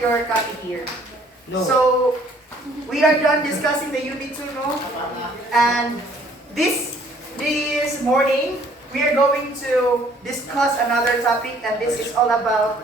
your copy here. No. So, we are done discussing the Unit 2, no? And this morning, we are going to discuss another topic, and this is all about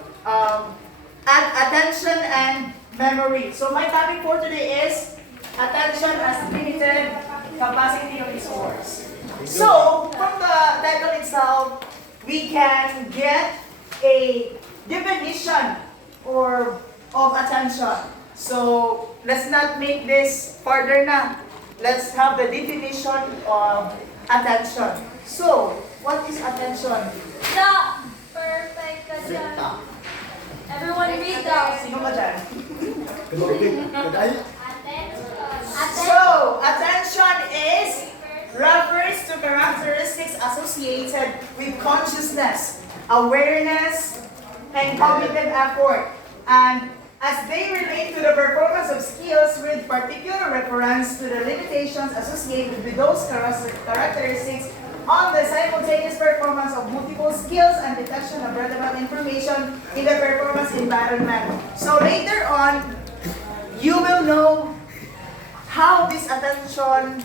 attention and memory. So, my topic for today is attention as limited capacity of its source. So, from the title itself, we can get a definition of attention. So, let's not make this further na. Let's have the definition of attention. So, what is attention? Stop! Perfect ka dyan. Everyone read down. Sino ba dyan? Attention. So, attention is refers to characteristics associated with consciousness, awareness, and cognitive effort. And as they relate to the performance of skills with particular reference to the limitations associated with those characteristics on the simultaneous performance of multiple skills and detection of relevant information in the performance environment. So later on, you will know how this attention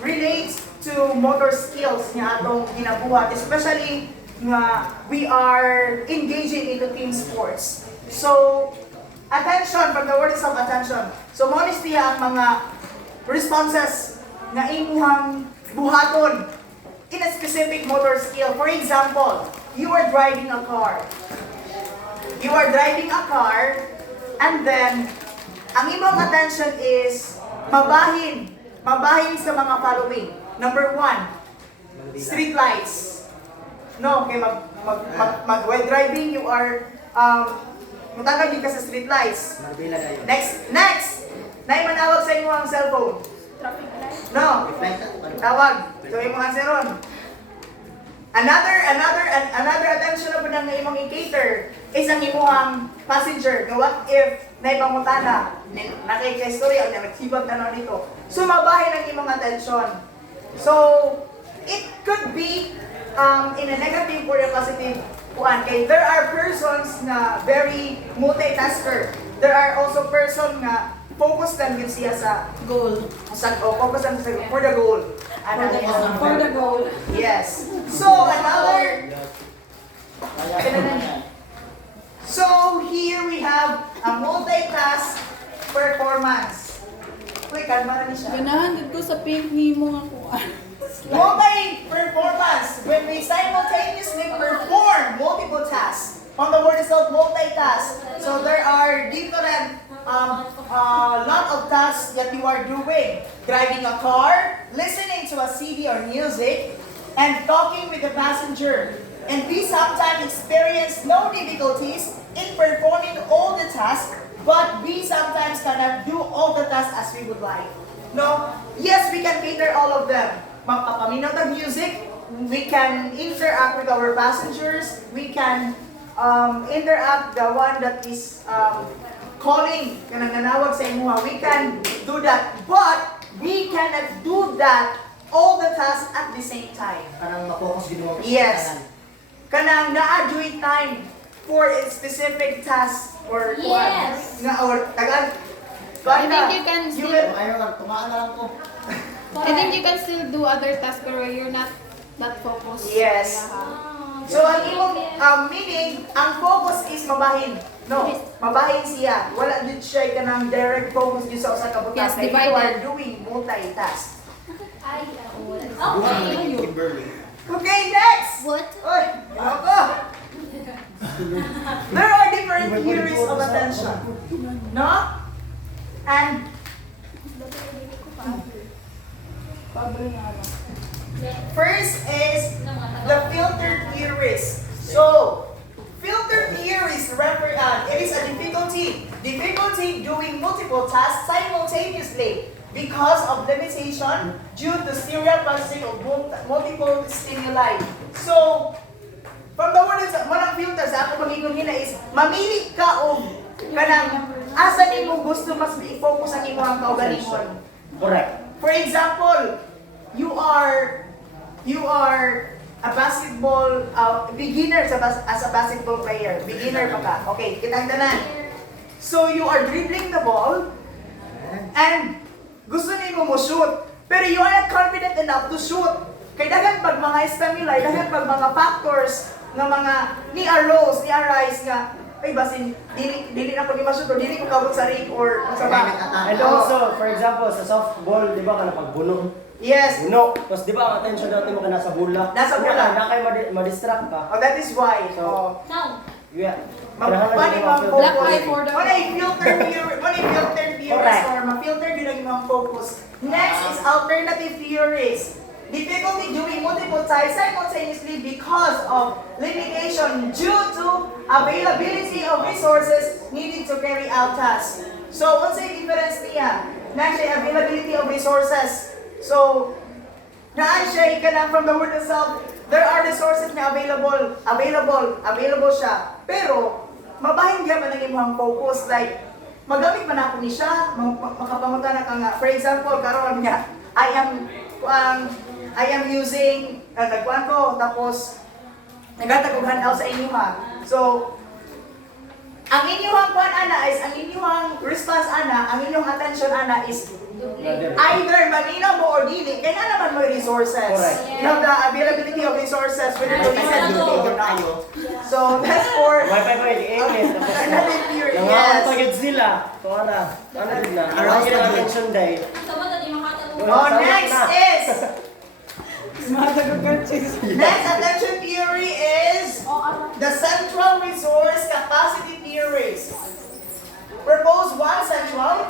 relates to motor skills nga atong ginabuhat, especially nga we are engaging into team sports. So, attention, from the word itself, attention. So, monis niya ang mga responses na imuhang buhaton in a specific motor skill. For example, you are driving a car. You are driving a car, and then, ang imong attention is mabahin sa mga following. Number 1, street lights. No, okay, while driving, you are, matanggal din ka sa street lights. Next! Naimanawag sa inyo ang cellphone. Traffic light. No, tawag. So, imo answer ron. Another attention na po nang imong i-cater is ang imong passenger. No, what if naipangutana, nakikistorya, o nagsibag na dito. So, mabahin ang imong attention. So, it could be in a negative or a positive one. Okay, there are persons na very multitasker. There are also person na focus lang yun siya sa Goal. focus lang sa for the goal. For the goal. Yes. So here we have a multitask performance. Uy, kalma na siya. Ganahan dito sa pink ni mo nga kuan. Multi-performance, when we simultaneously perform multiple tasks. On the word itself, multitask. So there are different lot of tasks that you are doing. Driving a car, listening to a CD or music, and talking with the passenger. And we sometimes experience no difficulties in performing all the tasks, but we sometimes cannot do all the tasks as we would like. No? Yes, we can cater all of them. Magpapaminaw ng music, we can interact with our passengers, we can interact the one that is calling, kanang nanawag sa imuha, we can do that. But, we cannot do that all the tasks at the same time. Kanang ma-focus ginawa. Yes. Kanang na-adjust time for a specific task or Yes. or tagal. I think you can you still, will, Ayaw lang, tumaan na lang ko. I think you can still do other tasks pero you're not that focused. Yes. So, ang imong meaning, ang focus is mabahin. No, mabahin siya. Wala din siya ka ng direct focus dito sa usa ka butas. Yes, You divided. are doing multitask. Okay. Kimberly. Okay, next! What? Oy, ako! There are different theories of attention. No? And first is the filter theories. So, filter theories it is a difficulty doing multiple tasks simultaneously because of limitation due to serial processing of multiple stimuli. So, from the word is, manang filter sa ako pag-ingon nila is, mamili ka o kanang asa ni mo gusto mas i-focus ang imong kaugalingon. Correct. For example, you are a basketball beginner as a basketball player. Beginner pa ka. Okay, kitang tanan. So you are dribbling the ball and gusto nimo mo shoot. Pero you are not confident enough to shoot. Kay daghan pag mga stimuli, daghan pag mga factors nga mga ni arrows, ni arise nga ay basin dili na pag ma-shoot or dili ko kabot sa rig or sa ba. And also, for example, sa softball, di ba ka na pagbuno? Yes. Buno. Tapos di ba ang attention natin mo ka nasa bola? Nasa bola. Na kayo ma-distract ka. Oh, that is why. So, Now. yeah. Mapani Kailangan mga Black focus. eye for the- Wala i-filter theory, Correct. or ma-filter yun ang imong focus. Next is alternative theories. Difficulty doing multiple tasks simultaneously because of limitation due to availability of resources needed to carry out tasks. So, what's the difference niya? Nandiyan availability of resources. So, nandiyan ka lang from the word itself, there are resources na available siya. Pero, mabahin niya man ang imong focus. Like, magamit man ako ni siya, makapangutan na ka nga. For example, karon nga, I am using, nagkuhan ko, tapos, nagatag og handout sa inyo ha. So, ang inyong kuhan ana is, ang inyong response ana, ang inyong attention ana is either manina mo or dili, kaya na naman mo yung resources. Correct. You have the availability of resources whether to listen to it or not. So, that's for Wi-Fi ko yung English. Tapos na. alternative theory, Nangaon yes. pagod sila. So, ano din na. Arouse Ang the attention day. Sama na di makatulog. Oh, next is, Madagascar. next attention theory is the central resource capacity theories. Propose one central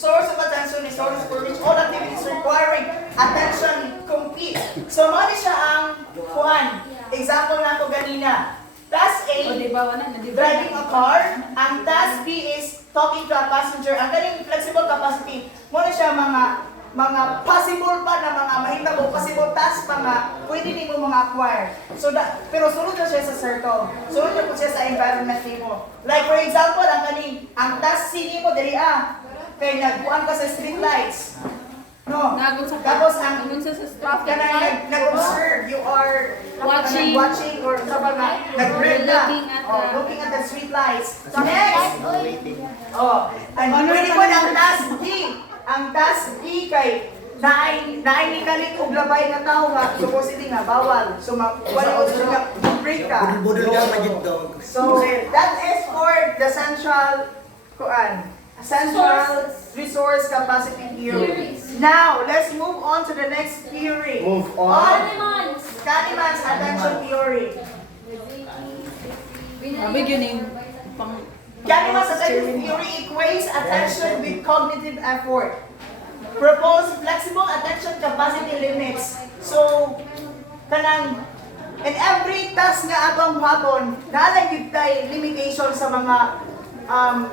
source of attention is source for which all activities requiring attention compete. So, mali siya ang kuhan. Example na ko ganina. Task A, O, di ba, wala na, di ba? driving a car. Ang task B is talking to a passenger. Ang galing flexible capacity, muna siya mga possible pa na mga mahitabo, possible task pa nga, pwede din mo mga acquire. So, pero sunod na siya sa circle. Sunod na po siya sa environment mo. Like for example, ang task C mo dali kay nagbuan ka sa street lights. No. Nagun sa Tapos ang nagun sa traffic ka na light. nag-observe, you are Watching. watching or sa mga nag-read na. Looking at Oh, the- looking at the street lights. Next! Oh, and pwede po ang task D. Ang task D kay nainikalit og labay nga tao nga supposedly nga bawal. So wala ko nga break ka. Budol ka magid dog. So that is for the central resource capacity theory. Now, let's move on to the next theory. Move on. Kahneman's attention theory. Beginning. Kahneman's attention theory equates attention with cognitive effort. Propose flexible attention capacity limits. So, kanang in every task nga atong buhaton, naalay gyud tay limitation sa mga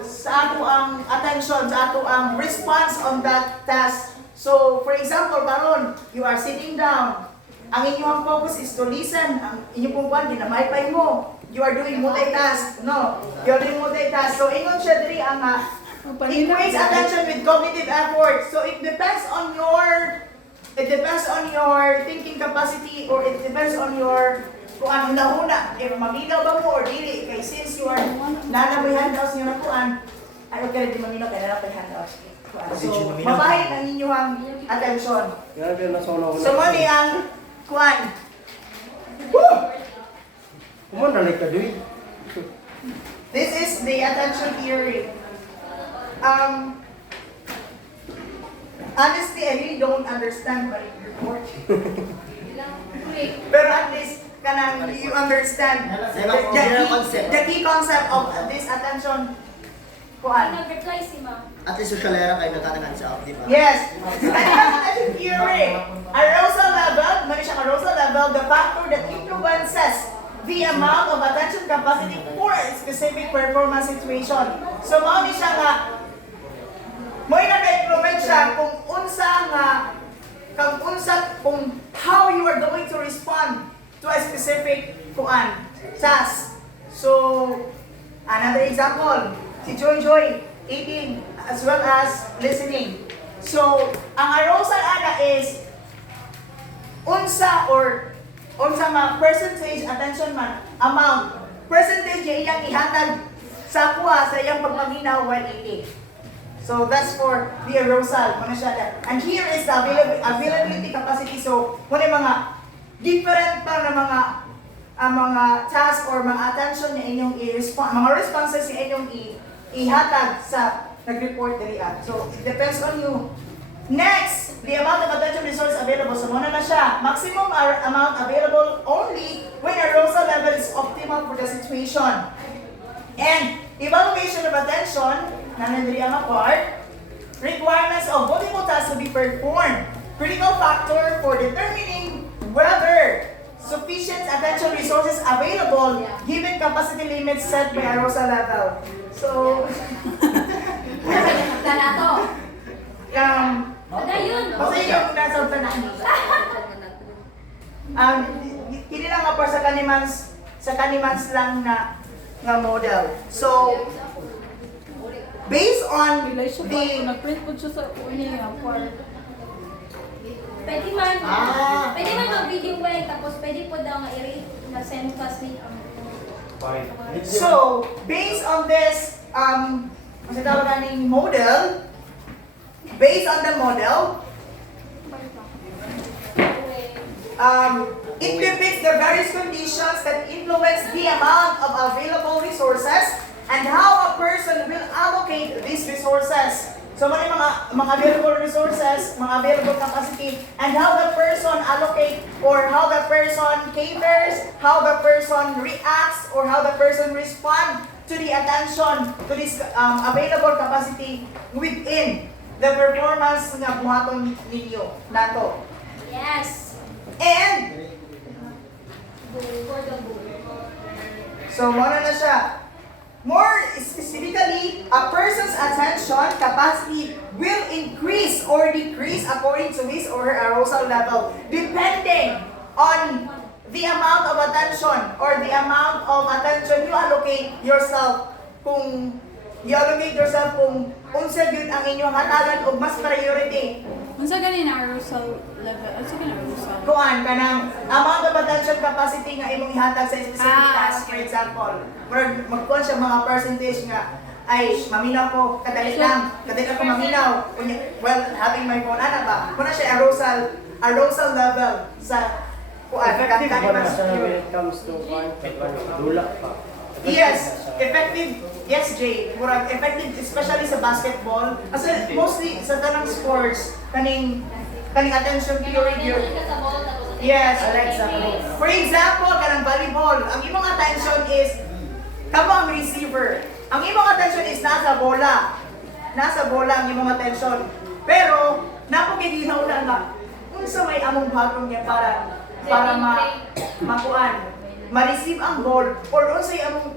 sa ato ang attention, sa ato ang response on that task. So, for example, karon, you are sitting down. Ang inyong focus is to listen. Ang inyong pungkuan, ginamaypay mo. You are doing multitask. No, you are doing multitask. So, ingon siya diri ang equates attention with cognitive effort. So, it depends on your thinking capacity or it depends on your kung ano nahuna, if maminaw ba mo or dili. Kay since you are nanamoy handouts niyo na kuan, ano ka rin di maminaw, kaya nanamoy handouts. So, mabahin ang inyong attention. Grabe na sono. So, mali ang kuan. Woo! Kumon na like ka duy. This is the attention theory. Honestly, I really don't understand what you're working. Pero at least, kanang you understand the key concept of this attention kuan. Nag-reply si ma'am. At least sosyalera kayo nagkatanan sa app, di ba? Yes. Attention theory. Arousal level, mali siyang arousal level, the factor that influences the amount of attention capacity for a specific performance situation. So, mao ni siya nga, mo na-implement siya kung how you are going to respond to a specific kuan, task. So, another example, si Joy eating as well as listening. So, ang arousal ana is unsa ma percentage attention man amount percentage niya iyang ihatag sa kuha sa iyang pagpaminaw while eating. So that's for the arousal. Muna siya na. And here is the availability capacity. So, muna yung mga different pa na mga task or mga attention na inyong mga responses na inyong ihatag sa nag-report dali at. So, it depends on you. Next, the amount of attention resource available. So, muna na siya. Maximum amount available only when arousal level is optimal for the situation. And evaluation of attention, nanandiri ang part, requirements of multiple tasks to be performed. Critical factor for determining whether sufficient attention resources available given capacity limits set by arousal level. So, Ganato. Kasi yung nasa utanaan. Kini lang nga pa sa kanimans lang na model. So, based on the nag-print po siya sa uni nga part. Pwede man mag-video well, tapos pwede po daw nga i-rate na send classmate ang so, based on this kasi tawag natin model, based on the model, it depicts the various conditions that influence the amount of available resources and how a person will allocate these resources. So, may mga available resources, mga available capacity, and how the person allocate or how the person caters, how the person reacts, or how the person respond to the attention to this available capacity within the performance nga buhaton ninyo nato. yes. And so, muna na siya. More specifically, a person's attention capacity will increase or decrease according to his or her arousal level, depending on the amount of attention or the amount of attention you allocate yourself. Kung unsa gyud ang inyong hatagan og mas priority. Unsa gani na arousal level? Unsa gani arousal? Kuan kanang amount of attention capacity nga imong ihatag sa specific task. For Okay. example, magkuan siya mga percentage nga ay maminaw ko kadali lang ko maminaw. Well, having my phone ana ba? Kuna siya arousal level sa kuan Effective ba na mas siya when it comes to dulak pa? Yes, effective. Yes, Jay. Murag effective especially sa basketball. Kasi mostly sa tanang sports kaning attention period yun. Yes. For example, kanang volleyball, ang imong attention is kamo ang receiver. Ang imong attention is nasa bola. Nasa bola ang imong attention. Pero napagiginaw na nga unsa may among bagong niya para makuan, ma-receive ang ball or unsay among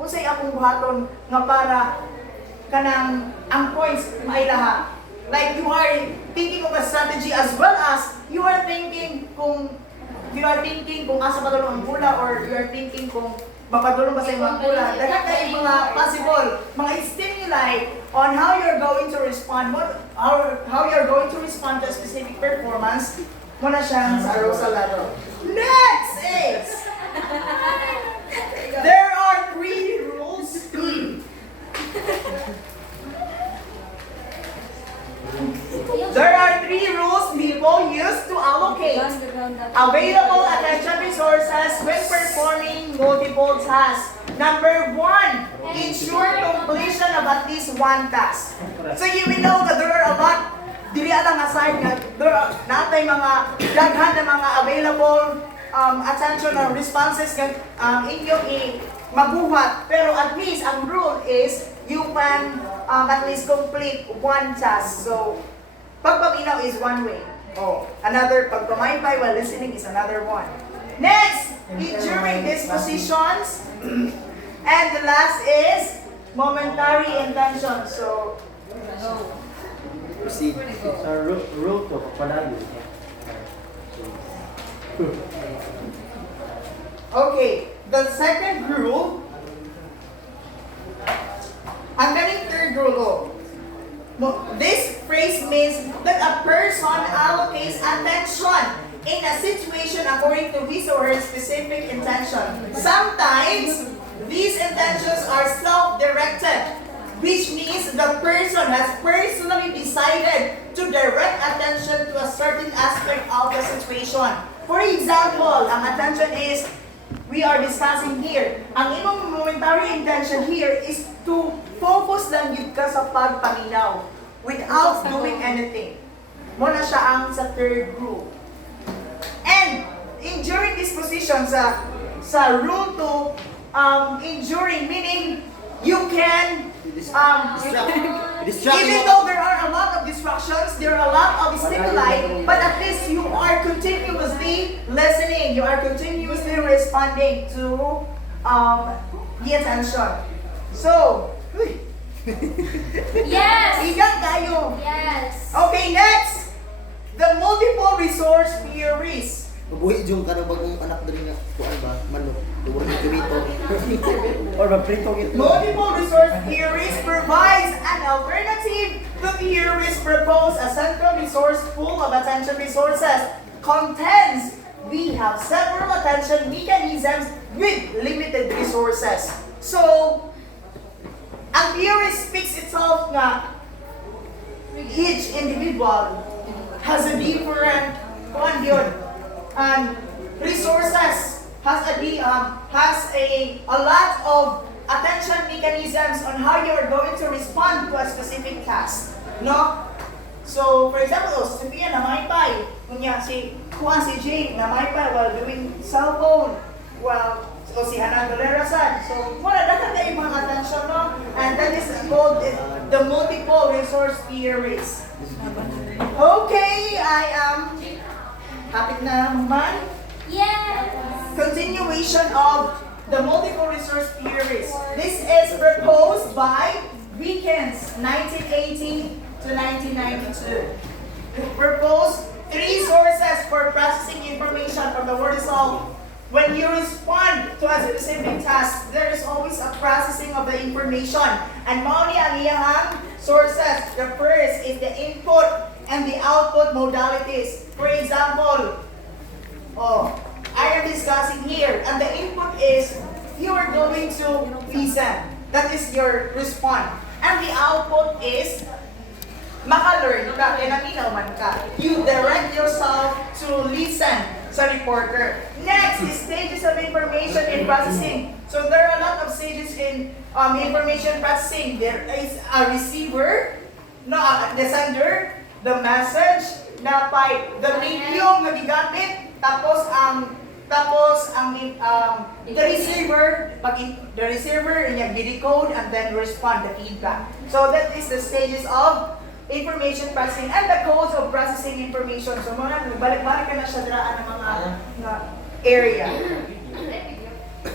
buhaton nga para kanang ang points mailaha. Like you are thinking of a strategy as well as you are thinking kung asa padulong ang bola or you are thinking kung mapadulong ba sa imong bola. Daghang kay mga possible mga stimuli on how you're going to respond, how you're going to respond to a specific performance. Muna siya sa arousal level. Next is there are 3 rules. There are 3 rules people use to allocate available attention resources when performing multiple tasks. Number 1, ensure completion of at least one task. So you will know that there are a lot dili atang aside nga there are natay mga daghan na mga available attention or responses nga inyong mabuhat, pero at least ang rule is you can at least complete one task. So pagpaminaw is one way. Another pagpamaybay while listening is another one. Next, during dispositions, and the last is momentary intention. So Proceed. Sa root to panalo. okay, the second rule, ang ganing third rule, this phrase means that a person allocates attention in a situation according to his or her specific intention. Sometimes, these intentions are self-directed, which means the person has personally decided to direct attention to a certain aspect of the situation. For example, ang attention is, we are discussing here, ang imong momentary intention here is to focus lang yun ka sa pagpaminaw without doing anything. Muna siya ang sa third group. And during this position sa rule 2, enduring meaning you can even though there are a lot of distractions, there are a lot of stimuli, but at least you are continuously listening, you are continuously responding to the attention. So, Yes! igang tayo. Yes! Okay, next, the multiple resource theories. Mabuhi yung ka na bagong anak doon nga. Kuan ba? Manok. Tuwag ng kumito. Or magpritong ito. Multiple resource theories provides an alternative to theories propose a central resource pool of attention resources. Contends we have several attention mechanisms with limited resources. So, ang theory speaks itself nga each individual has a different resources, has a lot of attention mechanisms on how you are going to respond to a specific task, no? So, for example, si Sophia na maypay, kunya si Jane na maypay while doing cellphone, while o si Hannah Dolera sad. So, muna dapat na yung mga attention, no? And that is called the multiple resource theories. Okay, I am happy na man. Yes! Continuation of the multiple resource theories. This is proposed by Wickens, 1980 to 1992. Proposed 3 sources for processing information from the word itself. When you respond to a specific task, there is always a processing of the information. And mao ni ang iyang sources. The first is the input and the output modalities. For example, I am discussing here, and the input is you are going to listen. That is your response. And the output is maka-learn ka, kaya naminaw man ka. You direct yourself to listen sa reporter. Next is stages of information in processing. So there are a lot of stages in information processing. There is a receiver, the sender, the message, the medium na gigamit, tapos the receiver, the receiver niya gi-decode and then respond the feedback. So that is the stages of information processing and the codes of processing information. So balik-balik ka na siya diraan ng mga area.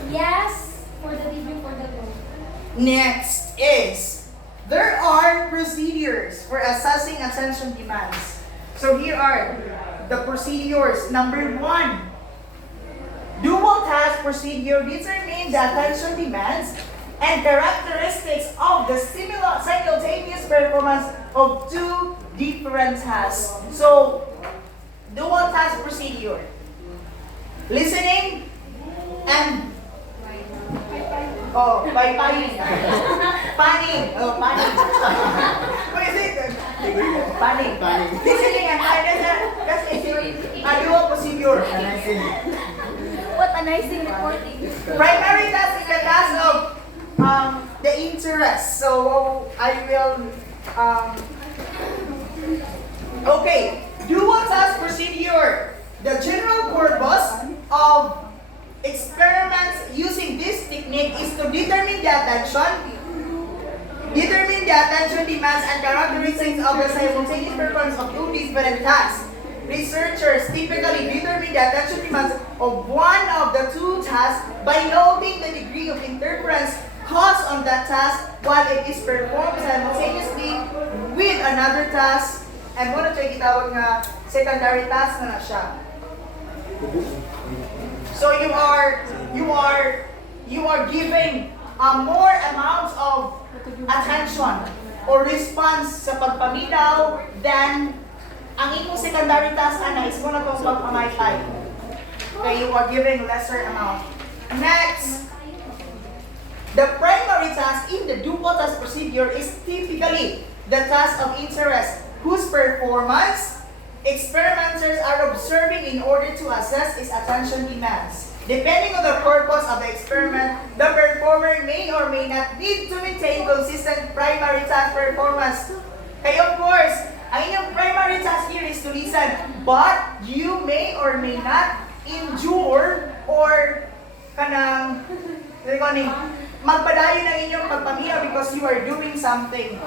Yes! For the video, for the go. Next is, there are procedures for assessing attention demands. So here are the procedures. Number 1, dual task procedure determine the attention demands and characteristics of the simultaneous performance of 2 different tasks. So, dual task procedure. Listening and panning. Panning. What is it? Panning. Listening and panning. That's a dual procedure. What a nice reporting. Primary task is the task of the interest. So I will okay. Dual task procedure. The general purpose of experiments using this technique is to determine the attention demands and characteristics of the simultaneous performance of 2 different tasks. Researchers typically determine the attention demands of one of the 2 tasks by noting the degree of interference caused on that task while it is performed simultaneously with another task. And muna ito yung itawag nga secondary task na siya. So you are giving more amounts of attention or response sa pagpaminaw than ang imong secondary task ana is muna tong pagpamaypay. Okay, you are giving lesser amount. Next, The primary task in the dual task procedure is typically the task of interest, whose performance experimenters are observing in order to assess its attention demands. Depending on the purpose of the experiment, the performer may or may not need to maintain consistent primary task performance. Okay, of course, ang inyong primary task here is to listen, but you may or may not endure or kanang magpadayon ng inyong pagpaminaw because you are doing something.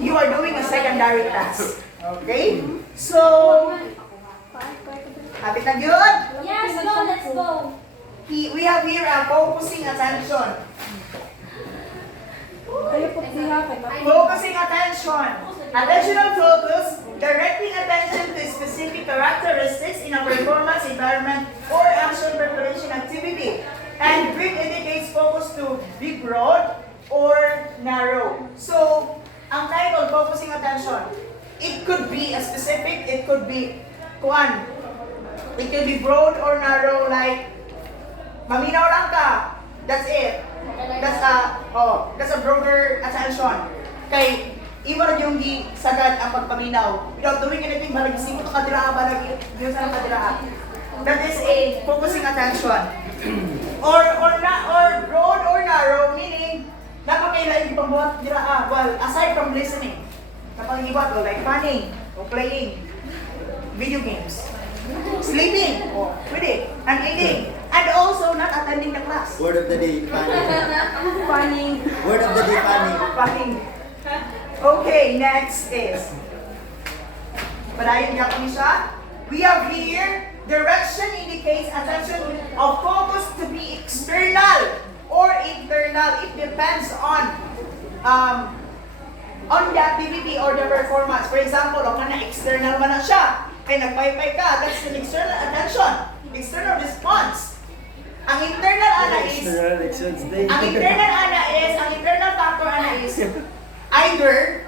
You are doing a secondary task. Okay? So, habit na good? Yes, go, let's go. We have here a focusing attention. Focusing attention. Attentional focus, directing attention to specific characteristics in a performance environment or action preparation activity. And green indicates focus to be broad or narrow. So, ang title, focusing attention, it could be a specific, it could be it could be broad or narrow, like maminaw lang ka. That's it. That's a broader attention. Kay iwan yung sagad ang pagpaminaw. Without doing anything, malagising ito kadira ba yun sa kadira. That is a focusing attention. Or broad or narrow, meaning napakailan yung pambuhat dira well, aside from listening. Napangibat o like funning o playing video games. Sleeping, pwede, and eating, and also not attending the class. Word of the day, funny. Funny. Word of the day, funny. Funny. Okay, next is, padayon niya kami siya. We have here, direction indicates attention of focus to be external or internal. It depends on the activity or the performance. For example, kung external man na siya, ay nagpaypay ka, that's an external attention, external response. Ang internal is, ang internal factor is, either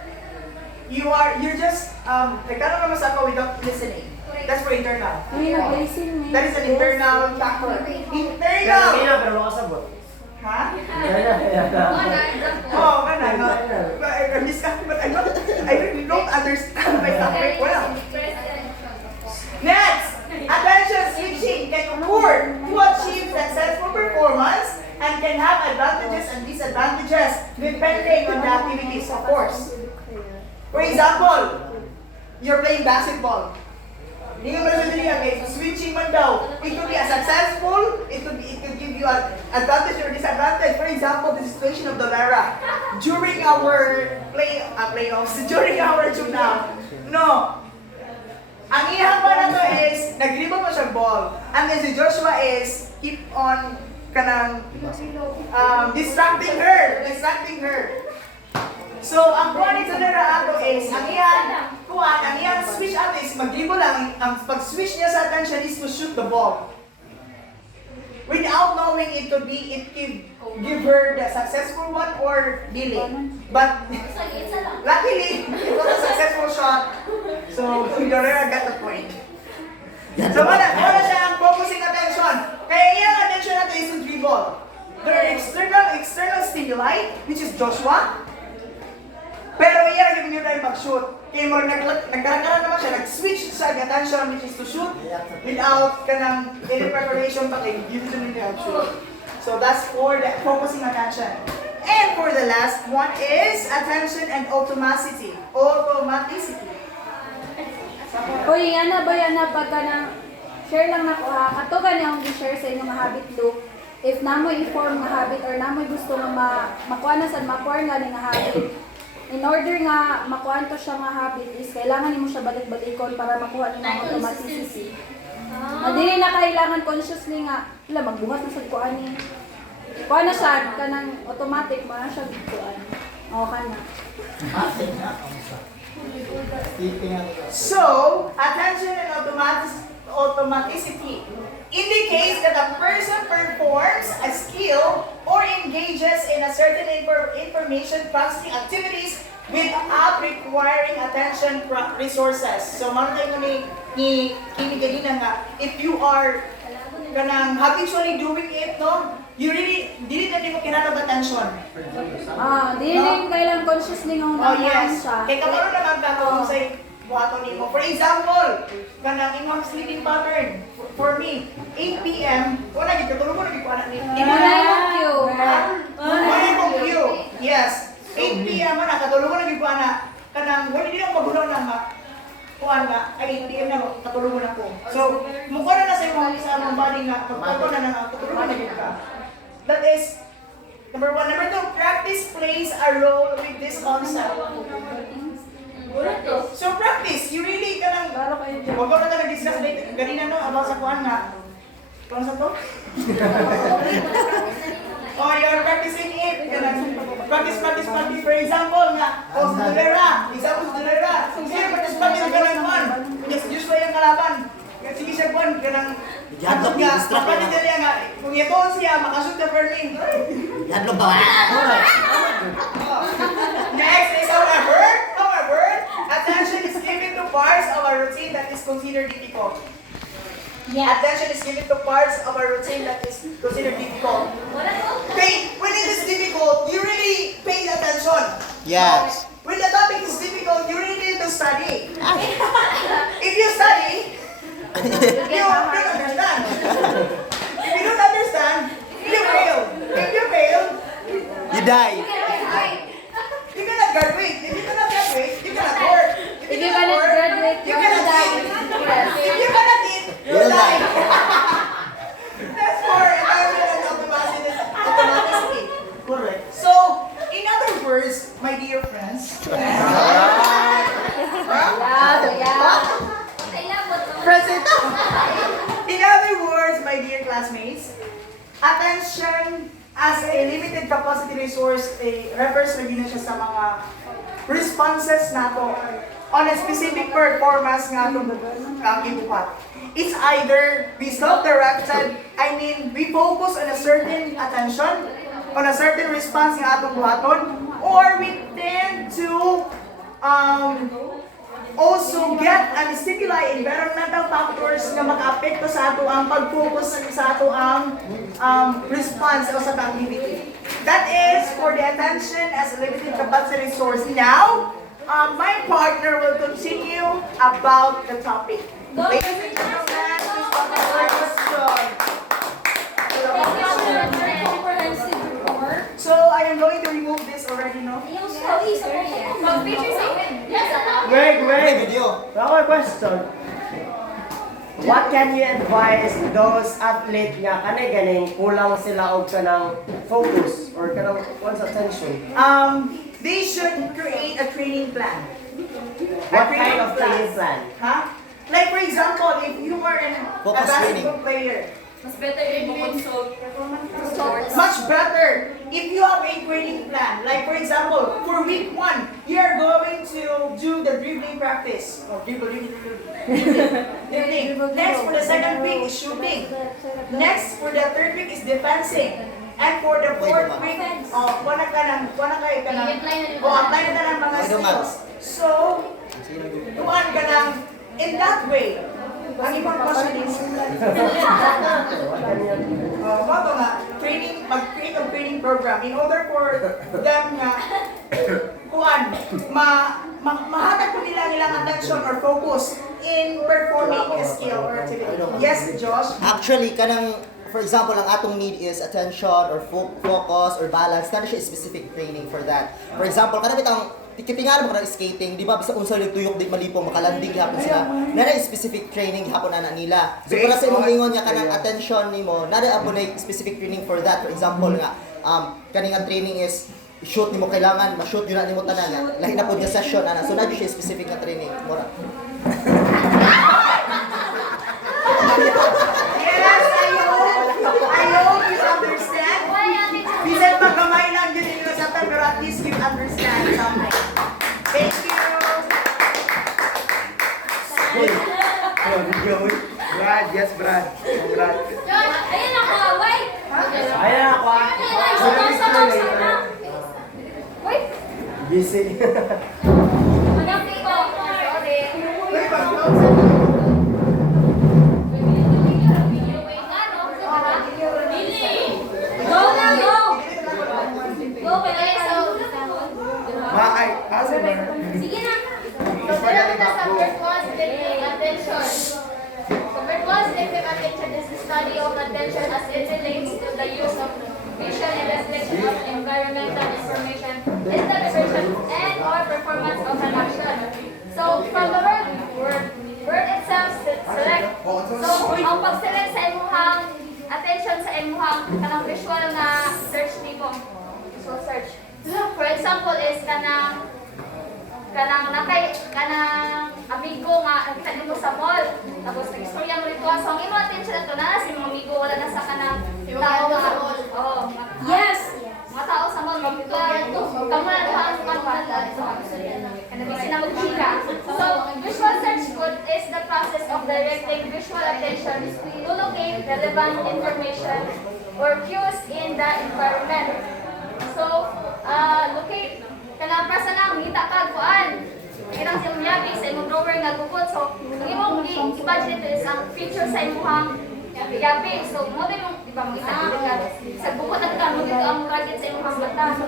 you're just, nagtanong naman sa ako without listening. That's for internal. That is an internal factor. Internal! Pero makasabot. Ha? Example. Oh, man, but I really don't understand my topic well. Next, attention switching can occur to achieve successful performance and can have advantages and disadvantages depending on the activities, of course. For example, you're playing basketball. Hindi mo naman switching man daw. It could be a successful, it could give you an advantage or disadvantage. For example, the situation of the Lara. During our playoffs, during our tune-out. No. Ang iyang pa na to is, nag-dribble mo siyang ball. And then si Joshua is, keep on distracting her. So, ang kuha ni Lara ato is, ang iyang switch ato is, mag-dribble lang. Ang pag-switch niya sa attention is to shoot the ball. Without knowing it could give her the successful one or dili. But, luckily, it was a successful shot. So, Lara got the point. So, wala siya ang focusing attention. Kaya iyang attention natin is to dribble. There are external stimuli, which is Joshua. Pero iyang yung tayo mag-shoot. Kaya mo nagkaroon naman siya, nag-switch sa attention, which is to shoot without any preparation pa kayo. You didn't need to shoot. So that's for the focusing attention. And for the last one is attention and automaticity. Uy, pagka share lang na ko ha, katugan niya akong i-share sa inyong habit loop. If namoy i-form nga habit or namoy gusto nga makuha na sa ma-form nga nga habit, in order nga makuha to siya nga habit is kailangan nimo siya balik-balikon para makuha niyo ang automaticity. Dili na kailangan consciously nga magbuhat na sa kuan ni. Kuha na siya kanang automatic man siya kuan. O kana. So, attention and automaticity indicates that a person performs a skill or engages in a certain information processing activities without requiring attention resources. So, tayo ni kanina nga, if you are habitually doing it, no? you really, dili na di mo kinahanglan attention. Dili kailang conscious ning ang Oh yes. siya. Kaya kamaro naman ka kung say buhaton nimo. For example, kanang imong sleeping pattern. For me, 8 p.m. Wala gid katulog mo na gid ko anak ni. Wala yung cue. Wala yung cue. Yes. 8 p.m. na katulog mo na gid ko anak. Kanang wala din ako magunaw na nga. Kuan nga ay 8 p.m. na katulog mo na ko. So, mukha na sa imong sa imong body nga pagkato na nga katulog na gid ka. That is number 1. Number 2, practice plays a role with this concept. So practice, you really kanang wag na ka nag-discuss dito ganina no about sa kuan nga. Kuan sa to? Oh, you're practicing it. Practice. For example nga, Dulera. Example Dulera. Sige, practice ka lang kuan. Just yung kalaban. Sige siya kuan kanang Yadlok nga, distract kapatid na. niya nga, kung ito siya, makashoot ka per lane. Yadlok ba? Next is however, attention is given to parts of a routine that is considered difficult. Attention is given to parts of a routine that is considered difficult. Okay, when it is difficult, you really pay attention. Yes. When the topic is difficult, you really need to study. If you study, you don't understand. If you don't understand, you fail. If you fail, You die. you cannot graduate. If you cannot graduate, you cannot work. If you cannot graduate, you you cannot will die. eat. If you cannot eat, you'll die. That's for environment and automaticity. Correct. So, in other words, my dear friends, present. In other words, my dear classmates, attention as a limited capacity resource refers lagi na siya sa mga responses nato on a specific performance nga itong gibuhat. It's either we self-directed, I mean, we focus on a certain attention, on a certain response nga atong buhaton, or we tend to also get and stimuli environmental factors na mag-apekto sa ato ang pag-focus sa ato ang response o sa activity. That is for the attention as a limited capacity resource. Now, my partner will continue about the topic. Ladies and gentlemen, please welcome the first question. So, I am going to remove this already, no? Wait. Video. Ako may question. What can you advise those athletes nga kanay ganing kulang sila og kanang focus or kanang one's attention? They should create a training plan. What kind of training plan? Huh? Like for example, if you are a Focus basketball player, Mas better din mo consult much better if you have a training plan. Like for example, for week 1, you are going to do the dribbling practice. Or dribbling. Next for the second week is shooting. Next for the third week is defensing. And for the fourth week, apply na ng mga skills. So, kuhaan ka ng, in that way, ang ibang question is, bago nga, mag-create a training program in order for them nga, kuhaan, mahatag ko nila nilang attention or focus in performing a skill or activity. Yes, Josh? Actually, kanang, for example, ang atong need is attention or focus or balance. Kana siya specific training for that. For example, kana bitang tikitingan mo kanang skating, di ba? Bisa unsa yung tuyok di malipong makalanding gihapon sila. Nara specific training gihapon ana nila. So para sa imong ingon nga kanang attention nimo, nara apo na specific training for that. For example nga, kaning ang training is shoot nimo kailangan ma-shoot yun na nimo tanan nga. Lahi na pud nga session ana. So na siya specific nga training. Mura. Yes, I hope you understand. Bisan magkamay lang din nila sa time, pero at least you understand something. Thank you. Brad, yes Brad. Brad. Ayun ako, wait! Ayan ako. Wait! Busy. Manapin ko. Sorry. Wait nga, no? Dili! Go! ay, asa ba? Sige na. So, sila kita sa virtual selective attention. So, virtual selective attention is the study of attention as it relates to the use of vision and the selection of environmental information in the preparation and or performance of an action. So, from the word itself, select. So, ang pag-select sa imuhang attention sa imuhang kanang visual na search tipo. Visual search. For example is kanang amigo nga nagtali mo sa mall. Tapos nag-istorya mo dito. So, ang imong attention na ito na si mga amigo wala na sa kanang tao nga. Oo. Yes! Mga tao sa mall, magpituan. Kamu na doon ang manwala. And then, sila magkika. So, visual search code is the process of directing visual attention to locate relevant information or cues in the environment. So, locate. Kanang prasa lang, ngita ka, kuan. Kirang siyang yabi sa imong drawer nga gugod. So, ang imong i-imagine ito is ang feature sa imong yabi. So, mo din yung, di ba, makita ka. Sa bukod at ka, mo dito ang target sa imong mata.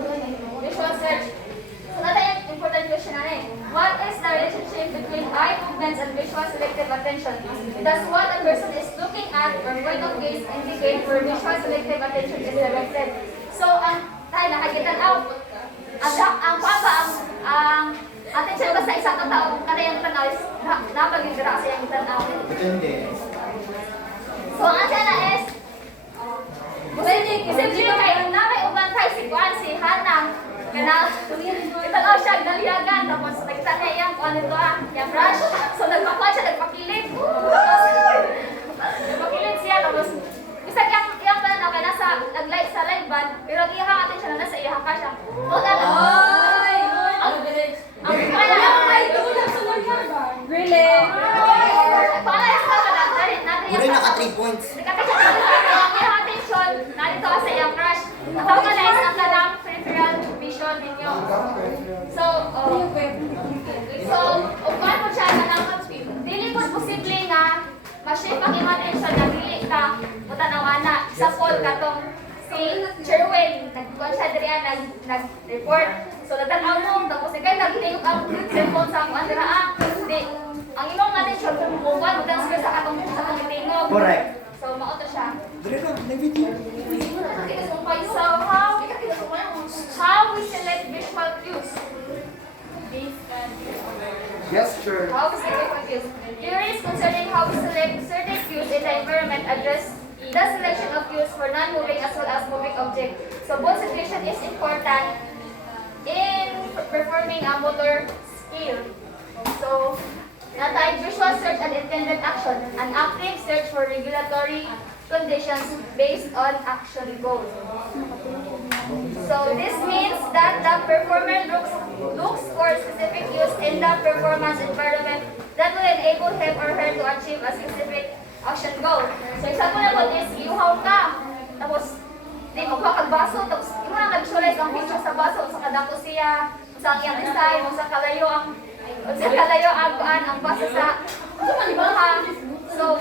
Visual search. So, nata yung important question na eh. What is the relationship between eye movements and visual selective attention? Does what a person is looking at or point of gaze indicate where visual selective attention is directed? So, ang tayo nakagitan out. Ang attention ba sa isang katao, kada yung tanaw is napagigara sa yung tanaw. So, ang answer na is, simple kayo, na may uban tayo si Juan, si Hanang, itanaw siya, naliyagan, tapos nagkita niya yung kung ano ito yung brush. So, nagpakuan siya, nagpakilit. Nagpakilit siya, tapos, isa yung pananaw kaya nasa, nag-light sa live band, pero ang iyahang attention na nasa iyahang ka siya. Really? Muna naka 3 points. Ang iyong attention, narito ka sa iyong crush. Natawagalize ang kanang peripheral vision ninyo. So, upuan mo siya kanang dili po posible nga ma-shape ang iyong attention na dili ka mutanawana. Example, katong si Sherwin, nagkuhan siya diriya, nag-report. So, nagtanaw mo, tapos ikaw nag-inig ang cellphone sa kuhan dira. Hindi, ang imong attention, kumukuhan, mag-transfer sa katong itingog. Correct. So, mauto siya. So, how we select visual cues? Gesture. How we select visual cues? Theories concerning how we select certain cues in the environment address the selection of cues for non-moving as well as moving objects. So, both situation is important in performing a motor skill. So, natay visual search and intended action, an active search for regulatory conditions based on action goals. So this means that the performer looks for specific use in the performance environment that will enable him or her to achieve a specific action goal. So example na po is, iuhaw ka, tapos di magkuha kag baso, tapos yung mga nag-visualize ang picture sa baso, sa kadako siya, sa iyang design, sa kalayo ang baso sa ibaha. So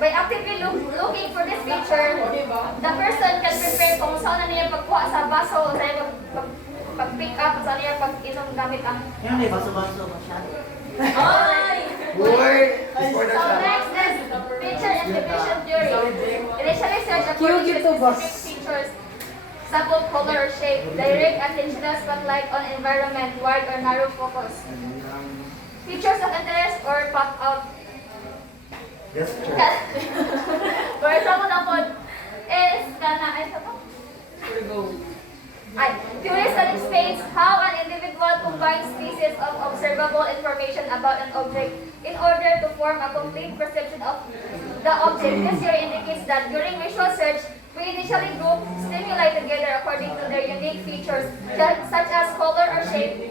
by actively looking for this feature, the person can prepare kung saan na niya pagkuha sa baso, sa pag-pick up, saan niya pag-inom gamit ang... Yan, may baso-baso masyado. Boy! So next is feature integration theory. Initially search according to specific features, example, color or shape, direct attentional spotlight on environment, wide or narrow focus. Features of interest or pop-out. Gesture. For example na po is theories that explains how an individual combines pieces of observable information about an object in order to form a complete perception of the object. This theory indicates that during visual search, we initially group stimuli together according to their unique features, such as color or shape.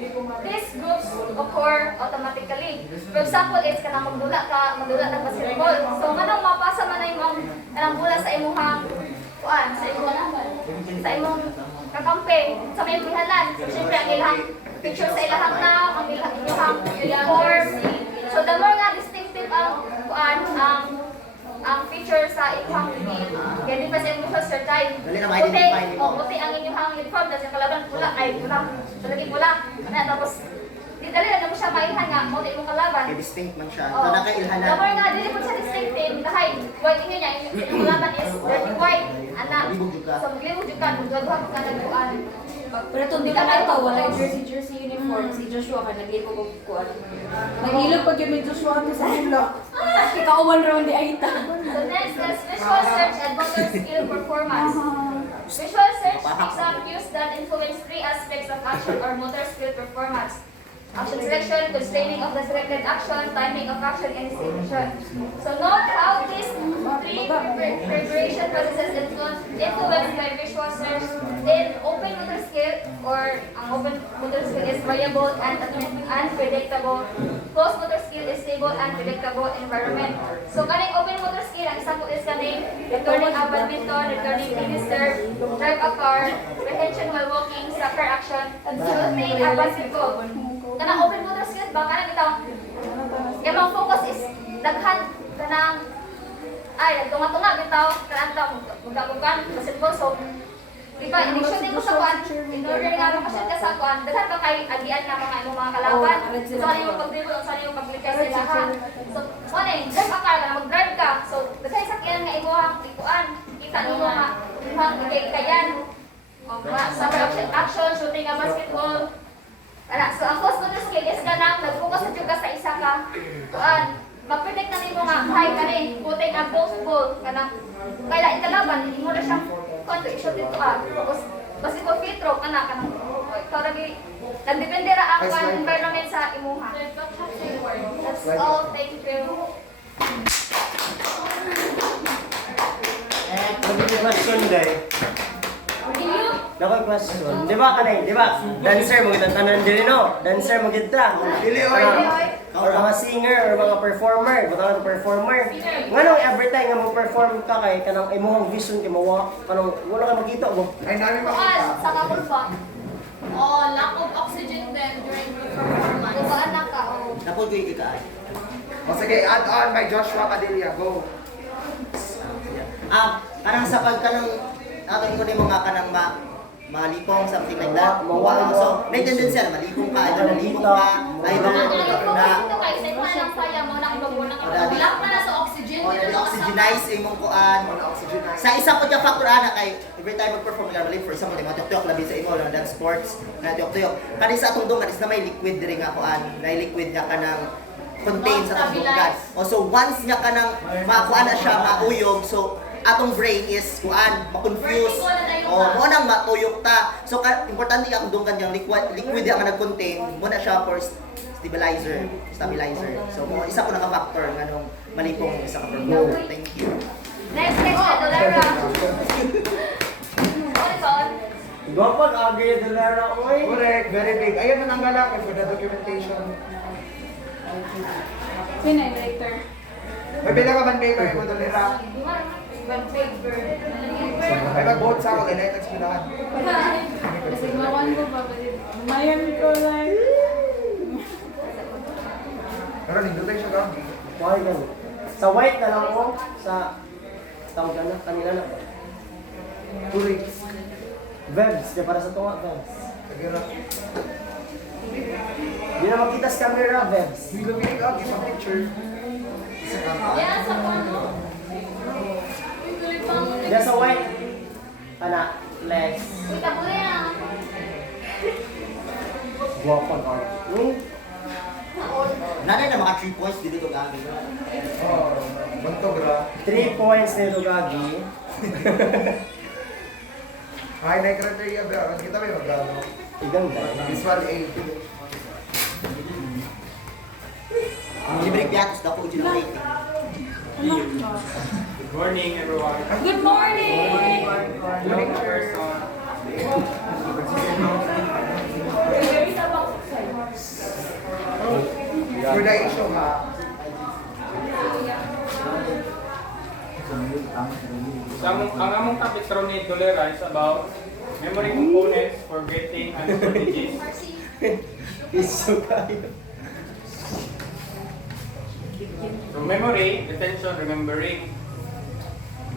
These groups occur automatically. For example, it's kanang magdula ng basketball. So, manong mapasa man na imong kanang bula sa imong sa imong kakampe, sa may bihalan. So, syempre, ang ilang picture sa ilahang naw, ang ilang form. So, the more nga distinctive ang ang feature sa inyong uniform. Kaya di pa sa inyong visual kay Dali na ma-identify puti, mo. puti ang inyong uniform, tapos yung kalaban pula, ay pula, talagang pula. Tapos, di dali na mo siya mailhan nga, puti mong kalaban. Kaya distinct man siya. Oh. So, nakailhanan. Kapag nga, dili po siya distinctive, dahil white inyo niya, yung kalaban is dirty white, anak. Libog juga. So, maglibog yung kan, magagawa ka nagbuan. Pero itong di ba ito, wala jersey uniform. Si Joshua ka, naglipo ko kuan. Nag-ilog pag yung Joshua ko sa hula. Ikauman round di Aita. So next is visual search and motor skill performance. Visual search picks up cues that influence three aspects of action or motor skill performance. Action selection, constraining of the selected action, timing of action, and execution. So note how these three preparation processes influenced by visual search. Then open motor skill, or ang open motor skill is variable and unpredictable. Closed motor skill is stable and predictable environment. So kaning open motor skill, ang isa po is kaning returning a badminton, returning tennis serve, drive a car, retention while walking, soccer action, shooting a basketball. Kanang open motor skills ba kanang itaw? Kaya mga focus is daghan kanang ay tunga-tunga bitaw kanang ta mugagugan basketball so di ba ini-shooting ko sa kwan in order nga makashoot ka sa kwan daghan ka kay agian nga mga imong mga kalaban so ano yung pag-dribble so ano yung pag-likay sa ilaha so ano drive ka ka mag-drive ka so daghan sa kiyan nga imuhang ikuan kita nimo nga imong ikayan sa action shooting a basketball. So ang close motor skill is kanang nag-focus sa sa isa ka kuan mag-predict na nimo nga hay kani putik ang post ball kanang kaya ikalaban imo na siyang kuan to i-shoot dito tapos basketball free throw kanang ikaw lagi nagdepende ra ang kuan environment sa imuha. That's all, thank you. Question day. Dapat question. Di ba kanay? Di ba? Dancer mo kita tanan dili no. Dancer mo kita. Dili oy. Or mga singer or mga performer, butang performer. Nganong every time nga mo perform ka kay kanang imong vision kay mawa kanang wala ka makita mo. Ay nami Kuan makita. sa kakul ba? Oh, lack of oxygen then during performance. Kung anak ka o Napod ko yung ikaay. O sige, add on by Joshua Padilla. Go. Kanang sa pagkanang ato ko ni mga kanang malipong, something like that. Mawala. So, may tendency na malipong ka, either nalipong ka, either na Lack na na sa oxygen. o na-oxygenize imong kuan. Oxygen. Sa isa ko yung factor ana kay every time mag-perform ka malip for example, mga tuyok labi sa imo lang dance sports, na tuyok. Kani sa atong dungan is na may liquid diri nga kuan, na liquid nga kanang contain sa atong dungan. O so once nga kanang makuha na siya, mauyog, so atong brain is kuan, ma-confuse. O mo nang matuyok ta. So importante ang dungan yang liquid yang nag-contain, mo na siya for stabilizer. So mo isa ko naka-factor nganong malipong isa ka performer. Thank you. next na Dolera. Gopag agi dolera oy. Correct, very big. Ayun man ang galak for the documentation. Sino yung director? May bila ka man paper mo Dolera. Ay mag-vote sa ako, ilay nagsilahan. Kasi mawan ko pa. Mayan ko lang. Pero nindutay siya gagi. Why gan? Sa white na lang mo sa tawag na kanila na. Tuloy. Verbs, di para sa tunga verbs. Nagira. Di na makita sa camera verbs. Hindi lumili ka, isa picture. Yan sa ano. Diyan sa white. Ana, flex. Kita mo yan. Guwapo ka. Nanay na mga 3 points dito to gamit. Oh, bantog ra. 3 points nito gagi. Ay, na criteria ba? Kita may magano. Iganda. Visual aid. Libre piatos dako ujud na rating. Good morning, everyone. Good morning! Morning, sir. For the issue ha. Ang among topic karon ni Dolera is about memory components for getting and strategies. Iso kayo. So memory, retention, remembering.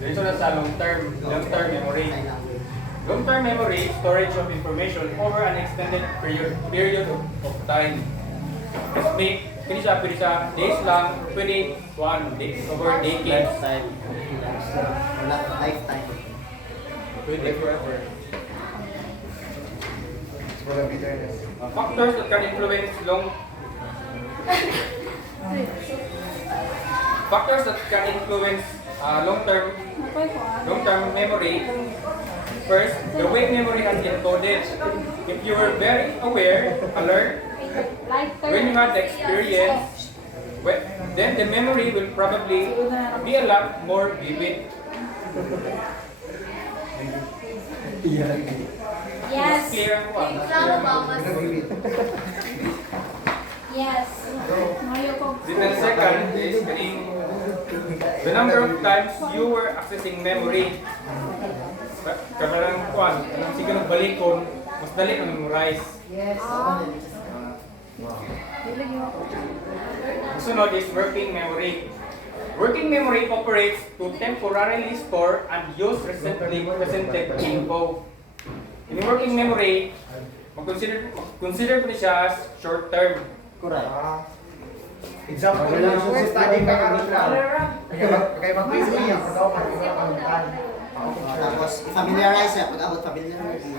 Diretso na sa long-term memory. Long-term memory, storage of information over an extended period of time. Mas may, kini siya, pwede sa days lang, pwede over decades. Wala, lifetime. Pwede forever. It's gonna be there. Factors that can influence long-term memory. First, the way memory has encoded. If you were very alert, when you had the experience, then the memory will probably be a lot more vivid. Yes. Clear ang kuha. Yes. Mayo ko. Then second is the number of times you were accessing memory. Kamalang kuan, anong sige nagbalikon, mas dali ka memorize. Sunod is working memory. Working memory operates to temporarily store and use recently presented info. In working memory, consider ko siya as short term. Correct. Example lang, study ka karon lang. Kaya mag-quiz niya, daw man. Tapos, i-familiarize siya. Pag-abot familiarity.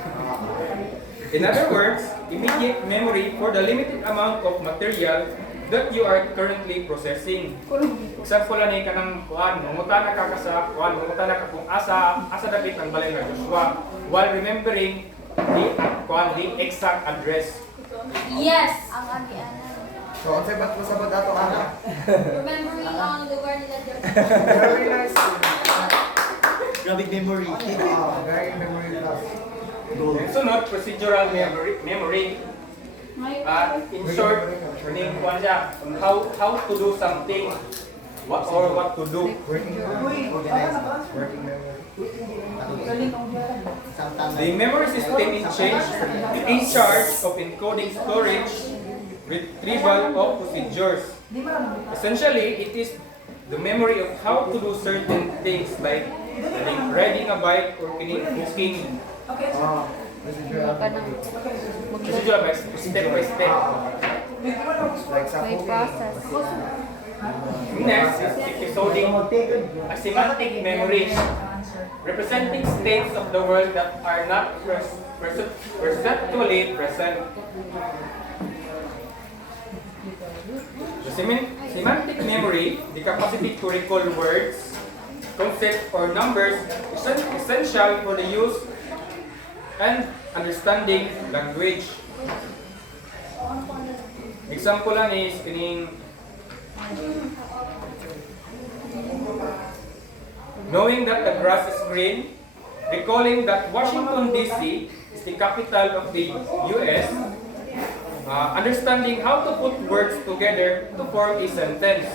In other words, immediate memory for the limited amount of material that you are currently processing. Example lang ka ng kuan, mumutan na ka sa kuan, mumutan na ka kung asa dapit ang balay ng Joshua while remembering the exact address. Yes. Ang agianan. So, ang sabat mo sabat ato ana. Remembering ang lugar nila dyan. Very nice. Grabe memory. Very memory class. And sunod, procedural memory. In short, meaning kuan siya, how to do something, what to do. Working memory. Sometimes, The memory system is in charge of encoding storage, retrieval of procedures. Essentially, it is the memory of how to do certain things like riding a bike or cooking. Procedural by step by step. Like sa May process. Next is episodic, a semantic memory, representing states of the world that are not perceptually present. The semantic memory, the capacity to recall words, concepts, or numbers, is essential for the use and understanding language. Example lang is kining knowing that the grass is green, recalling that Washington DC is the capital of the US, understanding how to put words together to form a sentence,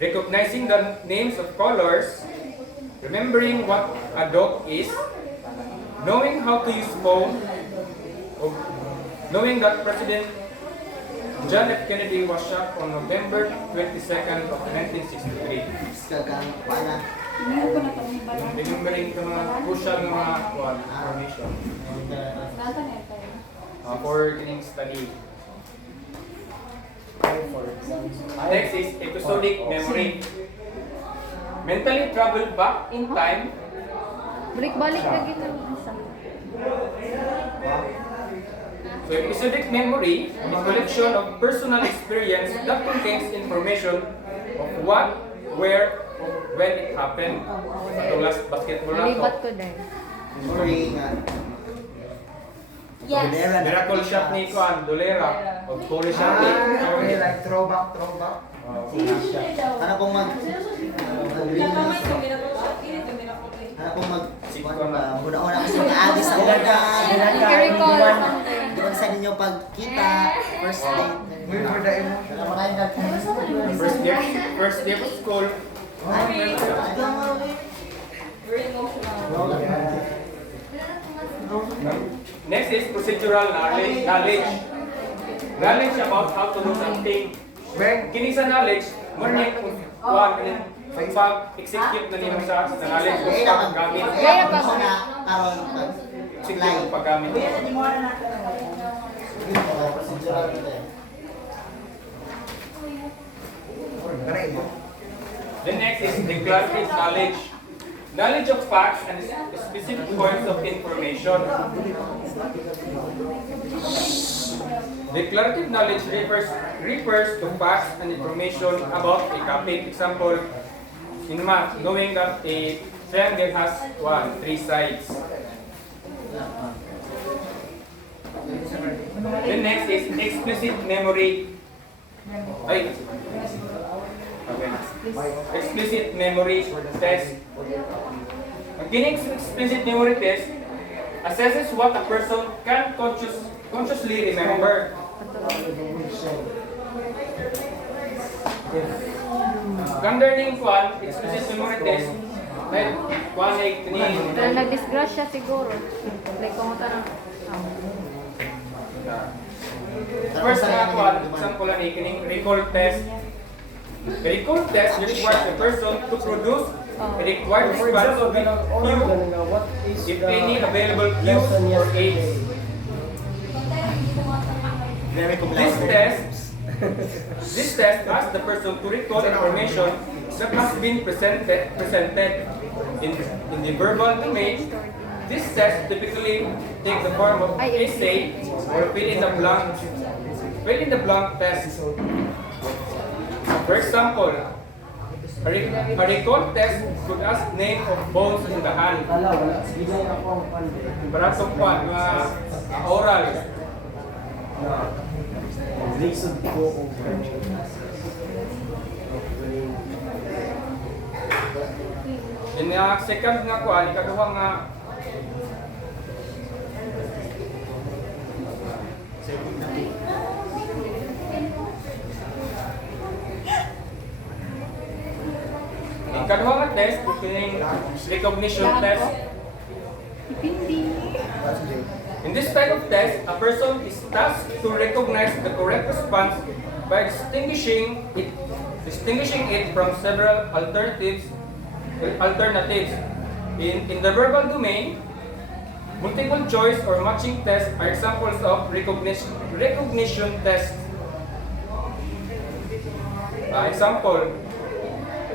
recognizing the names of colors, remembering what a dog is, knowing how to use phone, knowing that President John F. Kennedy was shot on November 22nd of 1963. Remembering the mga crucial mga information for getting study. Next is episodic memory. Mentally travel back in time. Balik-balik lagi ng isa. So episodic memory is a collection of personal experience that contains information of what, where, when it happened. Sa last basketball na Nalibat to. ko din. memory nga. Yes. Miracle shot ni Kuan, Dolera. O Tori shot ni. Okay, like throwback. Ano pong Ano pong una-una kasi mag-aagis sa una. I-recall something. Di ba sa ninyo pagkita, first date. Wait for the emotion. First day of school. Next is procedural knowledge. Knowledge about how to do something. When Kini sa knowledge, mo ni kuan pag-execute na nimo sa knowledge of Gaya na paggamit. Gaya pa mo na karon Execute ng paggamit. The next is declarative knowledge. Knowledge of facts and specific points of information. Declarative knowledge refers to facts and information about a topic. Example, in math, knowing that a triangle has three sides. The next is explicit memory. Okay. Explicit memory test. Beginning explicit memory test assesses what a person can consciously remember. Concerning explicit memory test, like Pero nag-disgrasya siguro. Like, pumunta ng... first example kining recall test. The recall test requires a person to produce a required response of the cue, if any available cues or aids. This test asks the person to recall information that has been presented in the verbal domain. This test typically takes the form of essay or fill in the blank test. For example, a recall test could ask name of bones in the hand. Braso oral. In second ikaduha nga ikaduha nga test, kining recognition test. In this type of test, a person is tasked to recognize the correct response by distinguishing it from several alternatives. In the verbal domain, multiple choice or matching tests are examples of recognition tests. Example,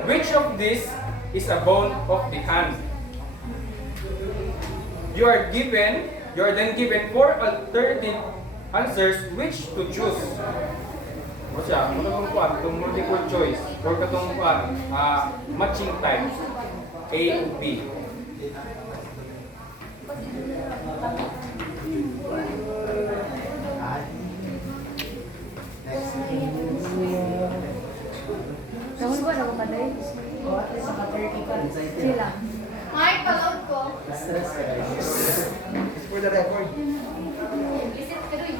which of these is a bone of the hand? You are then given 4 alternative answers which to choose. O siya, itong multiple choice or katong matching type A o B. Kahon ba naman ka dahil? Sila. Mike, paload ko. For the record. Visit ka doon.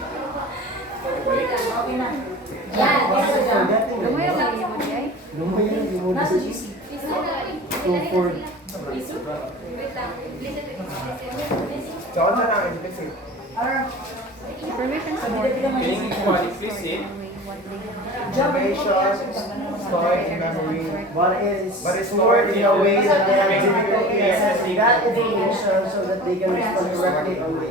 Yan. Lumayo lang yung mo diay. Nasa GC. Information support. Kining implicit, Information stored in memory, but is stored in a way that they have difficulty accessing that information so that they can respond correctly on the memory.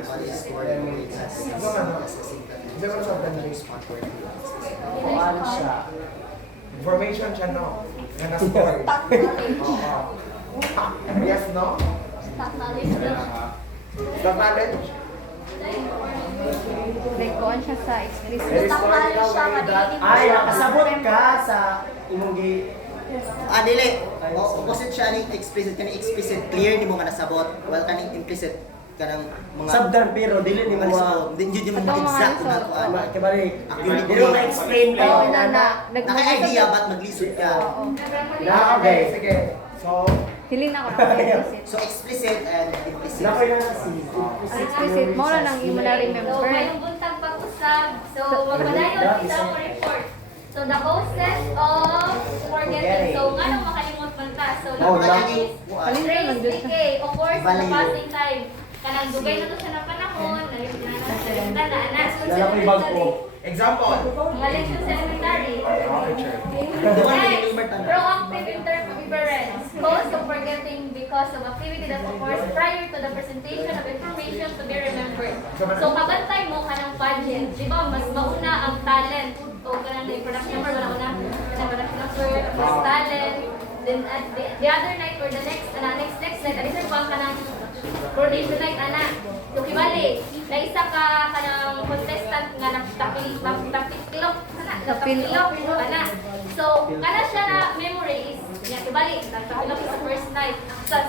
Ano siya? Information siya, no? Na na-store. Yes, no? Stock knowledge ko. Stock knowledge? Like, kuhan siya sa explicit. Stock knowledge siya, magiging Ay, nakasabot ka sa imong gi... Dili. Opposite siya ni explicit. Kani explicit, clear ni mo nga nasabot. While kaning implicit, kanang mga... Sabdan pero dili ni mo Hindi mo exact na kuan. Kabali, dili mo na-explain ka. Oo, na. Naka-idea ba't maglisod ka? Okay, Sige. So, Hilin ako na explicit. So explicit and implicit. Nakoy na si Explicit. Mo na nang imo na So, remember. mayroong buntag pagkusag. So, magpadayon kita mo report. So, the process of forgetting. So, nga nang makalimot man ta. So, lagi. trace decay occurs in the Value. passing time. Kanang dugay na to siya ng panahon. Nalagdanas. Lalaki bag ko. example. Mga leksyon sa elementary. Di ba na-remember ta na? Proactive in terms of difference. Cause of forgetting because of activity that occurs prior to the presentation of information to be remembered. So kabantay mo kanang pageant, di ba? Mas mauna ang talent o kanang production number, wala una, kanang production number, mas talent. Then at the other night or the next night, addition pa kanang coronation night, ana. So kibali, na isa ka kanang contestant nga nagtapilok, ana. So, kana siya na memory is, niya kibali, nagtapilok sa first night. Sa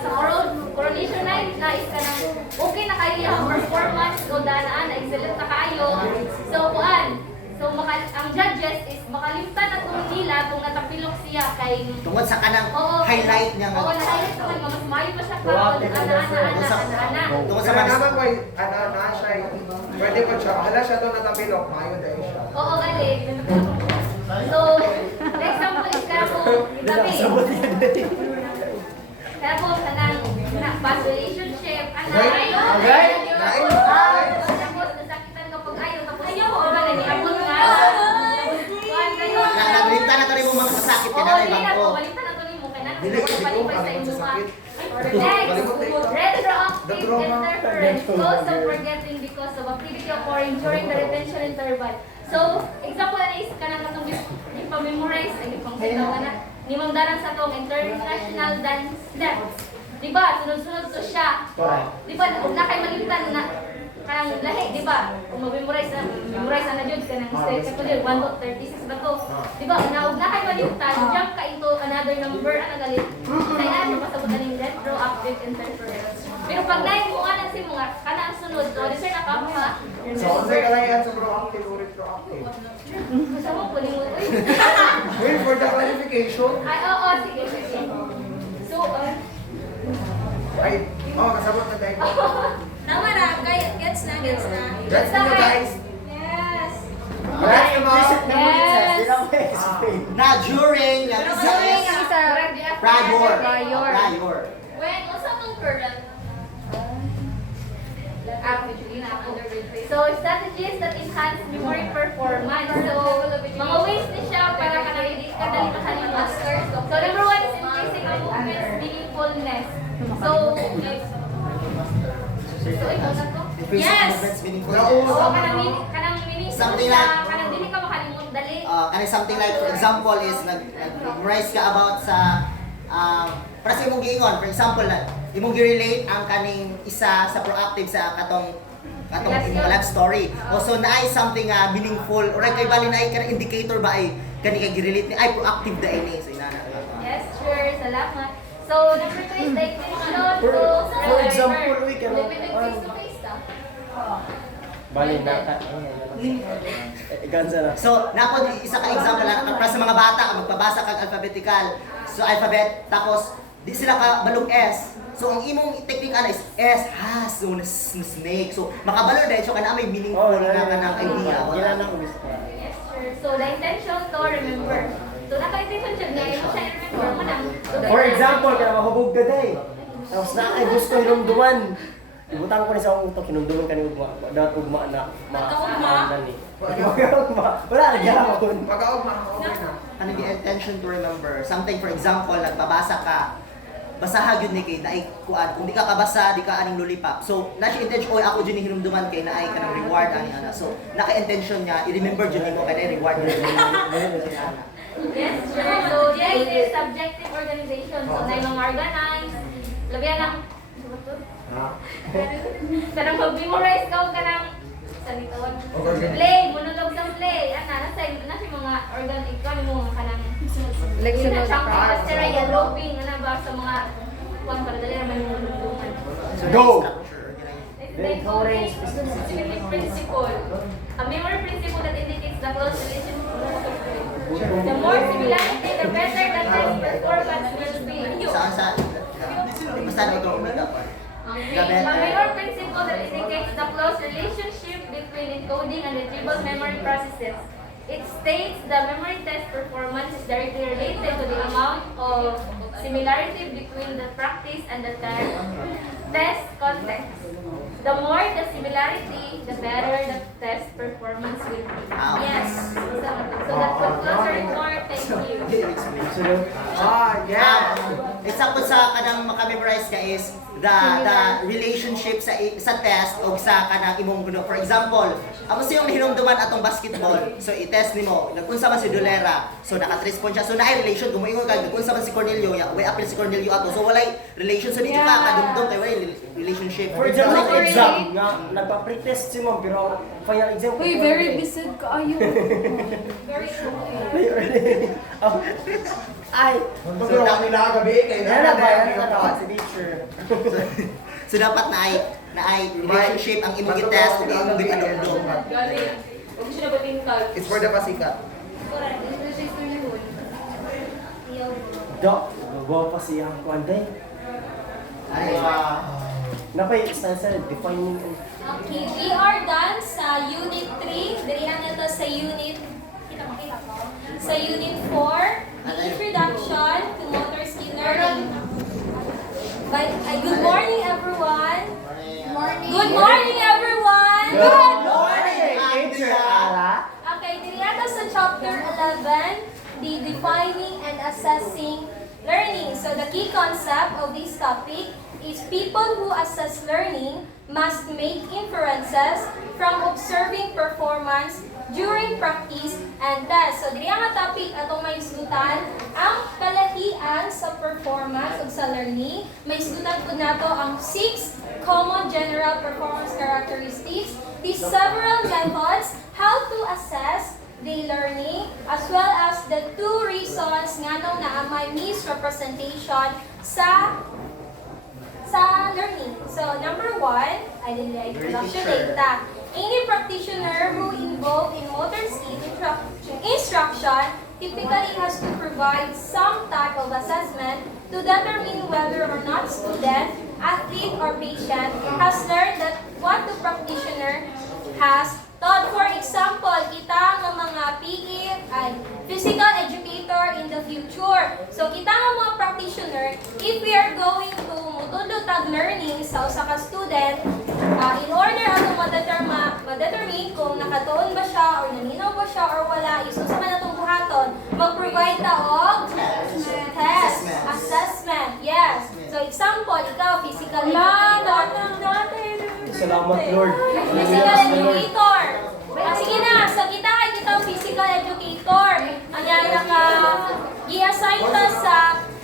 coronation night, na is kanang okay na kayo yung performance o danaan, excellent na kayo. So, ang judges is makalimtan na kung nila kung natapilok siya kay Tungkol sa kanang highlight niya nga. Oo, na-highlight naman, mas maayo pa siya ka. Ana. Tungkol sa Kaya mga naman may, na siya, pwede pa siya, hala siya doon natapilok, maayo dahil siya. Oo, gali. So, the example is kaya po, itabi. Kaya po, kanang past relationship, Okay? tapos nasakitan kapag ayaw, tapos iba na niabot nga. naglinta na tayo mo mga kasakit ka na Oo, ibang hindi ko. na, balitan na to ni mo, kaya natin Dili, hindi ko, palipay sa ano imo sa ha. sakit. Next, retroactive interference, cause of forgetting because of activity occurring during the retention interval. So, example na is kanang katong ipa-memorize, ay ipang-sitaw ka na, ni Ma'am Darang sa tong international dance steps. Diba, sunod-sunod to siya. Diba, huwag na kayo malimtan na kanang lahi, diba? Kung mag-memorize na jud kanang step ka to jud 1 to 36 ba to. Diba, huwag na kayo malimtan, jump ka into another number, ano galit. Kaya ano pasabot na yung retroactive interference. Pero pag dahil mo anan si mga kana ang sunod, so return na ka ha. So, kung sa'yo ka lang yan sa proactive o retroactive. Gusto mo po mo uy. Wait for the clarification. Ay, oo, sige. So, Ay, kasabot na tayo. Tama na, gets na. That's nyo guys. yes. That's nyo mga. Yes. Na during ang isa is prior. When also tong current. So, strategies that enhance memory performance. So, mga ways ni siya para kadali makalimot. So, number 1 is increasing ang movement's meaningfulness. So, ikaw na to? Yes! Meaningful. Oo, kanang meaning Something siya, like- kanang dili ka makalimot dali. Kani something like, for example, is nag-memorize ka about sa para sa imong giingon, for example, imong gi-relate ang kaning isa sa proactive sa katong imong love story. Also naay something meaningful or kay bali naay kanang indicator ba ay kani kay gi-relate ni ay proactive da ini so inana. Yes, sure. Salamat. So, number 2 is the ignition to For example, we can face to face ta. Bali na ka. Gansa na. So, napod isa ka example para sa mga bata magbabasa kag alphabetical. So alphabet tapos di sila ka balog S. So ang imong technique ana is S has so snake. So makabalo dahil so kana may meaningful na kanang idea. Kailan lang gusto. Yes, sure. So, the intention to remember. So, naka-intention siya ngayon mo siya i-remember mo lang. For example, kaya mahubog ka day. Tapos na ay gusto hinumduman. Ibutang ko ni sa akong utok, hinumduman ka ni ugma. Dapat ugma na Magkaugma? Wala na gyapon. Mag-augma, okay na. Ano the intention to remember? Something for example, nagbabasa ka. Basaha gyud ni kay naay kuan. Kung di ka kabasa, di ka aning lollipop. So, na siya intention oy ako jud ni hinumduman kay naay kanang reward ani ana. So, naka-intention niya i-remember jud nimo kay reward niya. Yes, sure. So, yes, is subjective organization. So, na yung organize. Labihan ng... Sarang mag-memorize ka o ka ng... Sanitawan. Play, monologue ng play. Nasa mga organ, ikaw yung mga kanang... Leksyon na siyang pasira, lobbying, ba sa mga... Kuwan para dali naman yung lulungan. Go! Then, specific principle. A memory principle that indicates the close relationship. The more similarity, the better the test performance will be. Saan sa basta na ito umita. A memory principle that indicates the close relationship between encoding and retrieval memory processes. It states the memory test performance is directly related to the amount of similarity between the practice and the test context. The more the similarity, the better the test performance will be. Yes. So that concludes our report. Thank you. Yeah. Example sa kanang makamemorize ka is the relationship sa test o sa kanang imong guno. For example, amo sa yung hinumduman atong basketball. So i-test nimo, nagkunsa man si Dolera. So naka-3 points siya. So naay relation kung moingon ka nagkunsa man si Cornelio, ya way apil si Cornelio ato. So walay relation so dito ka kadumdum kay walay relationship. For example, exam nga nagpa-pretest si mom pero final exam ko. Uy, very bisid ka ayo. Very true. Ay, Magpapagawa kami na gabi. Kaya natawa si teacher. So dapat na ay relationship ang imong gi-test ug imong gitadumdum. It's for the pasikat. Correct. This is to you. Dok, bawa pa siyang kuanday. Ay, Napay style defining and Okay, we are done sa Unit 3. Dirihan na to sa Unit, makita ko, sa Unit 4, the introduction to motor skill learning. Good morning, everyone. Good morning, everyone. Good morning, teacher Ara. Okay, dirihan na sa Chapter 11, the defining and assessing learning. So the key concept of this topic is people who assess learning must make inferences from observing performance during practice and test. So diri nga topic atong may isgutan ang kalahian sa performance ug sa learning. May isgutan pud nato ang 6 common general performance characteristics, the several methods how to assess the learning, as well as the 2 reasons nganong naa may misrepresentation sa learning. So, number 1, introduction data. Any practitioner who involved in motor skill instruction typically has to provide some type of assessment to determine whether or not student, athlete, or patient has learned that what the practitioner has taught. For example, kita ng mga PE ay physical educator in the future. So kita ng mga practitioner, if we are going to mutulutag learning sa usa ka student, in order ato ma-determine kung nakatuon ba siya or naninaw ba siya or wala, is unsa man atong buhaton, mag-provide ta og test, assessment. Yes. So example, ikaw physical educator. Salamat Lord. Physical educator. Sige na, so kita ay kitang physical educator. Ang ka, i-assign ka sa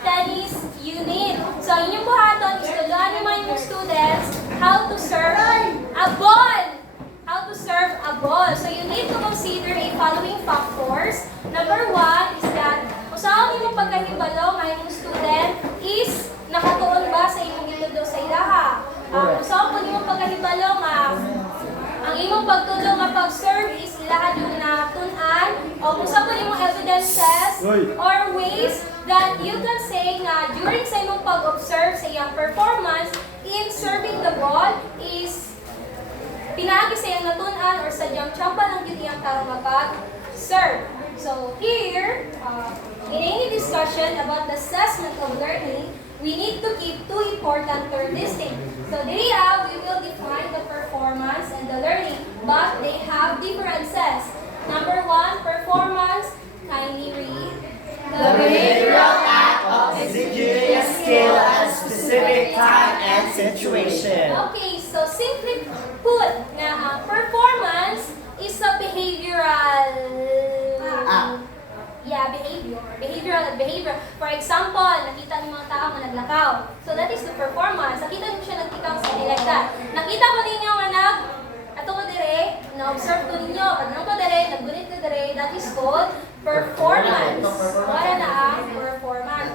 tennis unit. So inyong buhaton is tuluan naman yung students how to serve a ball. How to serve a ball. So you need to consider the following factors. Number 1 is that usahaw imong pagkahibalo nga imong student is nakatuon ba sa imong gitudo sa ilaha. Usahaw po imong pagkahibalo nga ang imong pagtulong nga pag-serve is ilaha yung natun-an o kung sa po imong evidences or ways that you can say nga during sa imong pag-observe sa iyang performance in serving the ball is pinaagi sa iyang natun-an or sa diyang tsampa ng iyang tarong mapag-serve. So here, in any discussion about the assessment of learning, we need to keep 2 important terms distinct. So we will define the performance and the learning, but they have differences. Number 1, performance, kindly read. The behavioral act of executing a skill at a specific time and situation. Okay, so simply put, na performance is a behavioral behavior. For example, nakita niyo mga tao nga naglakaw. So that is the performance. Nakita niyo siya nagtikang sa like. Nakita ko ninyo nga ato ko dire, na-observe ko ninyo, pag ko dire, naggunit ko dire, that is called performance. Wala na ang performance.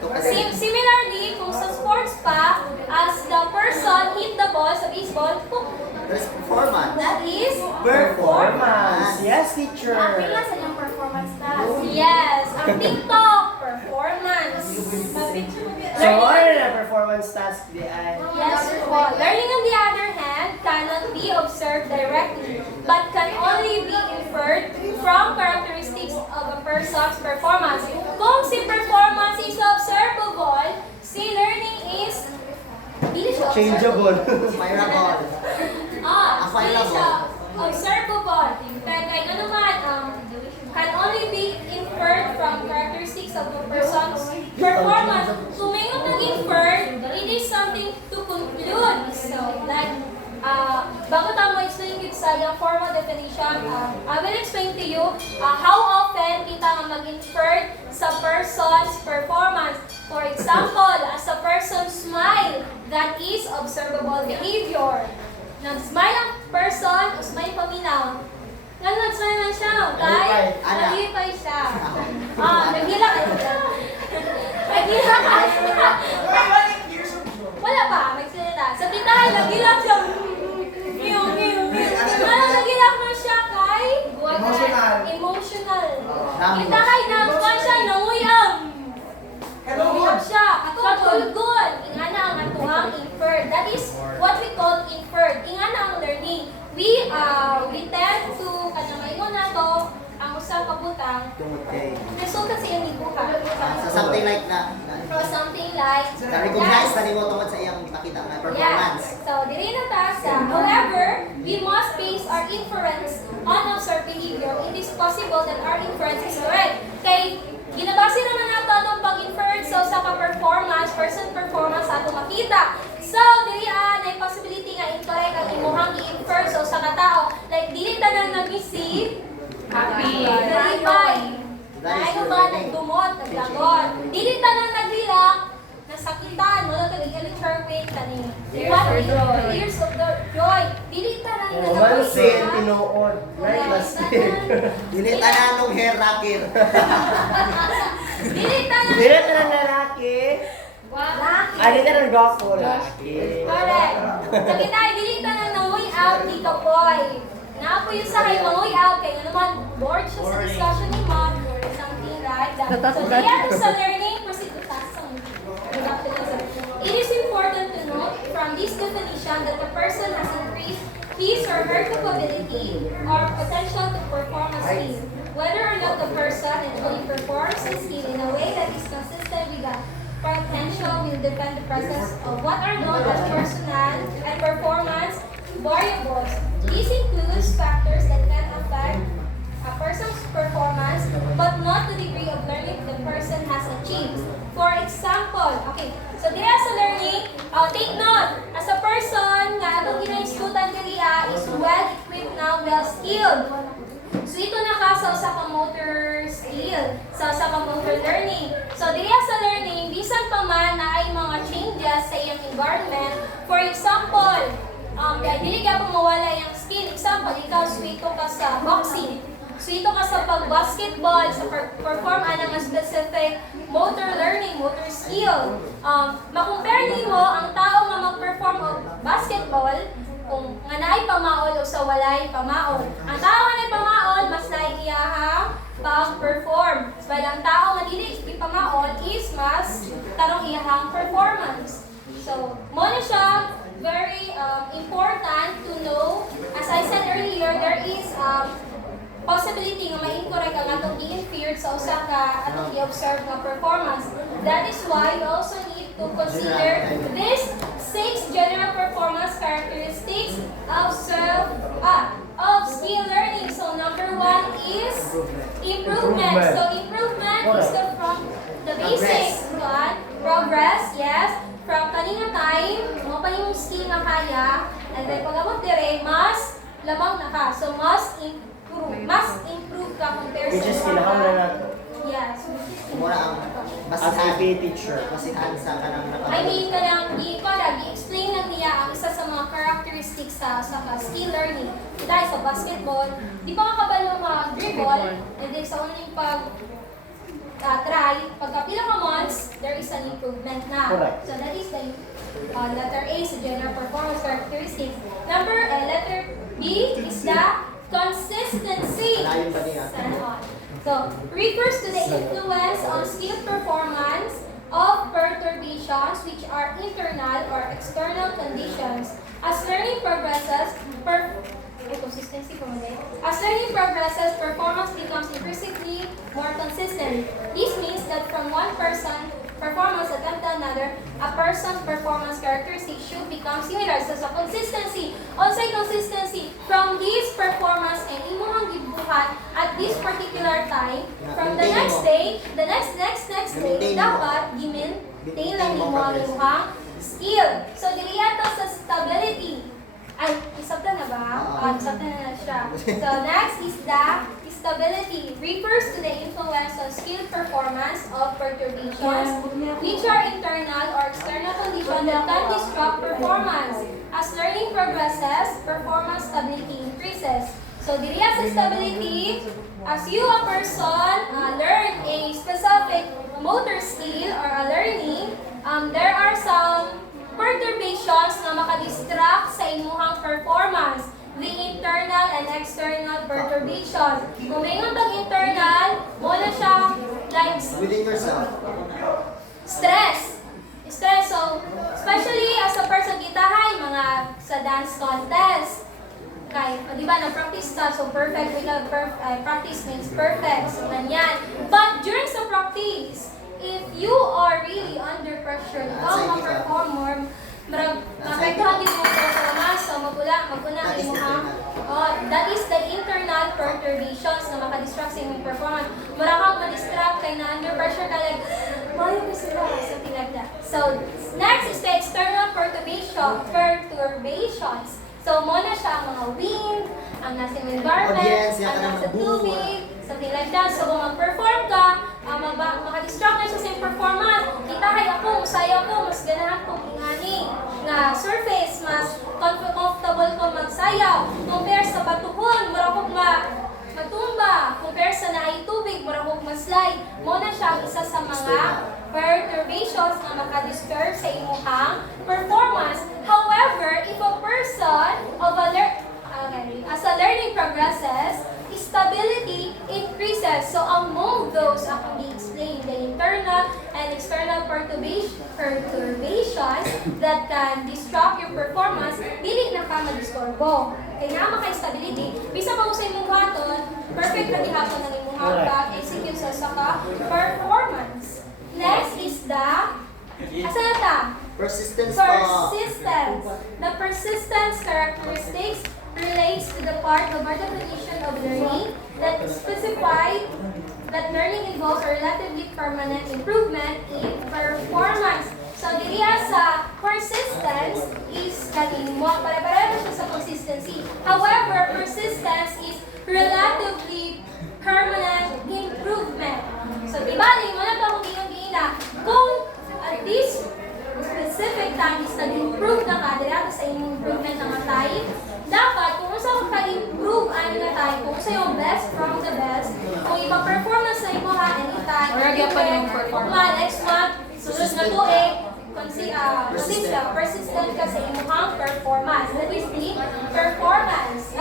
Similarly, kung sa sports pa, as the person hit the ball sa baseball, There's performance. that is Performance. Yes, teacher. Pila sa iyong performance task? Yes. Ang TikTok, performance. So, ano na performance task di ay? Yes po. Learning on the other hand cannot be observed directly, but can only be inferred from characteristics of a person's performance. Kung si performance is observable, si learning is Changeable. Mayroon. Dili siya observable. Kaya ano naman, can only be inferred from characteristics of a bago ta mo explain gid sa yung formal definition, I will explain to you how often kita nga mag-infer sa person's performance. For example, as a person smile, that is observable behavior. Nag-smile ang person, smile paminaw. Nag-smile man siya, okay? Nag-hipay siya. Naghila ka siya. Naghila ka siya. Wala pa, magsalita. Sa tindahan, naghila siya. Naghila mo siya kay? Emotional. Tindahan, nagpan siya, nanguyam. Nanguyam siya. Katulgon. Ingana ang atuang inferred. That is what we call inferred. Ingana ang learning. We tend to, kanamaingon na to, ang usang kabutang, resulta sa iyang ibuha. So something like Something like, na-recognize na nimo tungod sa iyang ipakita na performance. yeah. So, diri na ta sa, however, we must base our inference on observed behavior. It is possible that our inference is correct. Kay, ginabase naman nato itong pag-infer so sa ka-performance, person performance ato makita. So, diri na possibility nga incorrect ang imuhang i-infer so sa katao. Like, dili tanan nag-receive, Happy. nalipay. Ano ba, nagdumot, naglagon. Dili tanan naghilak, nasakitan, wala tag electric tani. What years of the joy. Dili tanan Mansin, tinuod. Right, plastic. Dili tanan ng hair rocker. Dili tanan. Dili ka ng lalaki. Dili ka ng gwapo lalaki. Correct. Sakita, dili tanan nanguy out ni Kapoy. Naapo yung sa kayo manguy out kay naman board siya sa discussion ni Mom or something like that. So, diyan sa learning, proceed to task. It is important to note from this definition that the person has increased his or her capability or potential to perform a skill. Whether or not the person actually performs the skill in a way that is consistent with the potential will depend the process of what are known as personal and performance variables. This includes factors that can affect a person's performance but not the degree of learning the person has achieved. For example, okay, so dira sa learning, take note, as a person nga atong gina-studan diriya is well equipped now, well skilled. So ito na ka sa usa ka motor skill, sa usa ka motor learning. So diriya sa learning, bisan pa man na ay mga changes sa iyang environment. For example, dili ka pa mawala yung skill. Example, ikaw swito ka sa boxing. Swito ka sa pag-basketball, sa perform anang specific motor learning, motor skill. Makumpare nimo ang tao nga mag-perform og basketball kung nga naay pamaol o sa walay pamaol. Ang tao nga naay pamaol, mas naay iyahang pag-perform. While ang tao nga dili pamaol is mas tarong iyahang performance. So, mo na siya very important to know. As I said earlier, there is possibility nga ma-incorrect ang atong i-inferred sa usa ka atong i-observe nga performance. That is why we also need to consider these 6 general performance characteristics of skill learning. So number 1 is improvement. So improvement is from the basics, progress, yes. From kanina time, mo pa yung skill nga kaya, and then pag-abot dire, mas lamang na ka. So mas improve ka compared Which is sa kinahanglan nato. Yes. Mura ang As a basihan. teacher. Basihan sa kanang I mean, i-explain lang niya ang isa sa mga characteristics sa skill learning. Dahil sa basketball, di pa makabalo mag-dribble, and then sa uling try, pagka-pila ka months, there is an improvement na. Correct. So that is the letter A sa general performance characteristics. Letter B is the consistency. Malayo pa niya. So, refers to the influence on skill performance of perturbations which are internal or external conditions. As learning progresses, performance becomes increasingly more consistent. This means that from one person's performance attempt to another, a person's performance characteristics should become similar. So, sa consistency, onsay consistency from this performance and imuhang gibuhat at this particular time, from the next day, the next day, dapat gi-maintain lang nimo ang imuhang skill. So, diri ato sa stability. Ay, isabta na ba? Isabta na siya. So, next is the stability. Refers to the influence of skill performance of perturbations, which are internal or external conditions that can disrupt performance. As learning progresses, performance stability increases. So, diri as stability, as you a person learn a specific motor skill or a learning, there are some perturbations na makadistract sa imuhang performance. The internal and external perturbations. Kung may internal, mo na siya like Within yourself. stress. Stress. So, especially as a person kita, hay, mga sa dance contest. Kay, di ba, na-practice ka, so perfect. Practice means perfect. So, ganyan. But during sa practice, if you are really under pressure, ikaw ma-perform more, mapektuhan din mo performance, so maguna mo ha. That is the internal perturbations na makadistract sa inyong performance. Marakang ma-distract kay na under pressure ka, like, mayo ko sila, something like that. So, next is the external perturbations. So, muna siya ang mga wind, ang nasa environment, ang nasa tubig, something like that. So, kung mag-perform ka, makadistract na siya sa performance. Itahay ako, masaya ko, mas ganahan kong ingani na surface, mas comfortable ko magsayaw. Compare sa batuhon, marakog matumba. Compare sa naay tubig, marakog maslide. Muna siya ang isa sa mga perturbations na makadisturb sa imuhang performance. However, if a person as a learning progresses, stability increases. So among those akong i-explain, the internal and external perturbations that can disrupt your performance, dili na ka madisturbo. Kaya nga maka-stability, bisa pa sa imong haton, perfect na gihapon ng imong pag-execute sa saka performance. Next is the asa na ta? Persistence. The persistence characteristics relates to the part of our definition of learning that specified that learning involves a relatively permanent improvement in performance. So, diriya sa persistence is kanimo, pare-pareho siya sa consistency. However, persistence is relatively permanent improvement. So, tibali mo na ito kung ginong-gina. Kung at this specific time is nag-improve na ka, diriya sa inyong improvement ng time, dapat, kung saan ka-improve ano na tayo, kung saan yung best from the best, kung ipa-perform na sa imo ha, anytime, next month, sunod na tuig, persistent ka sa imuhang performance. That is the performance.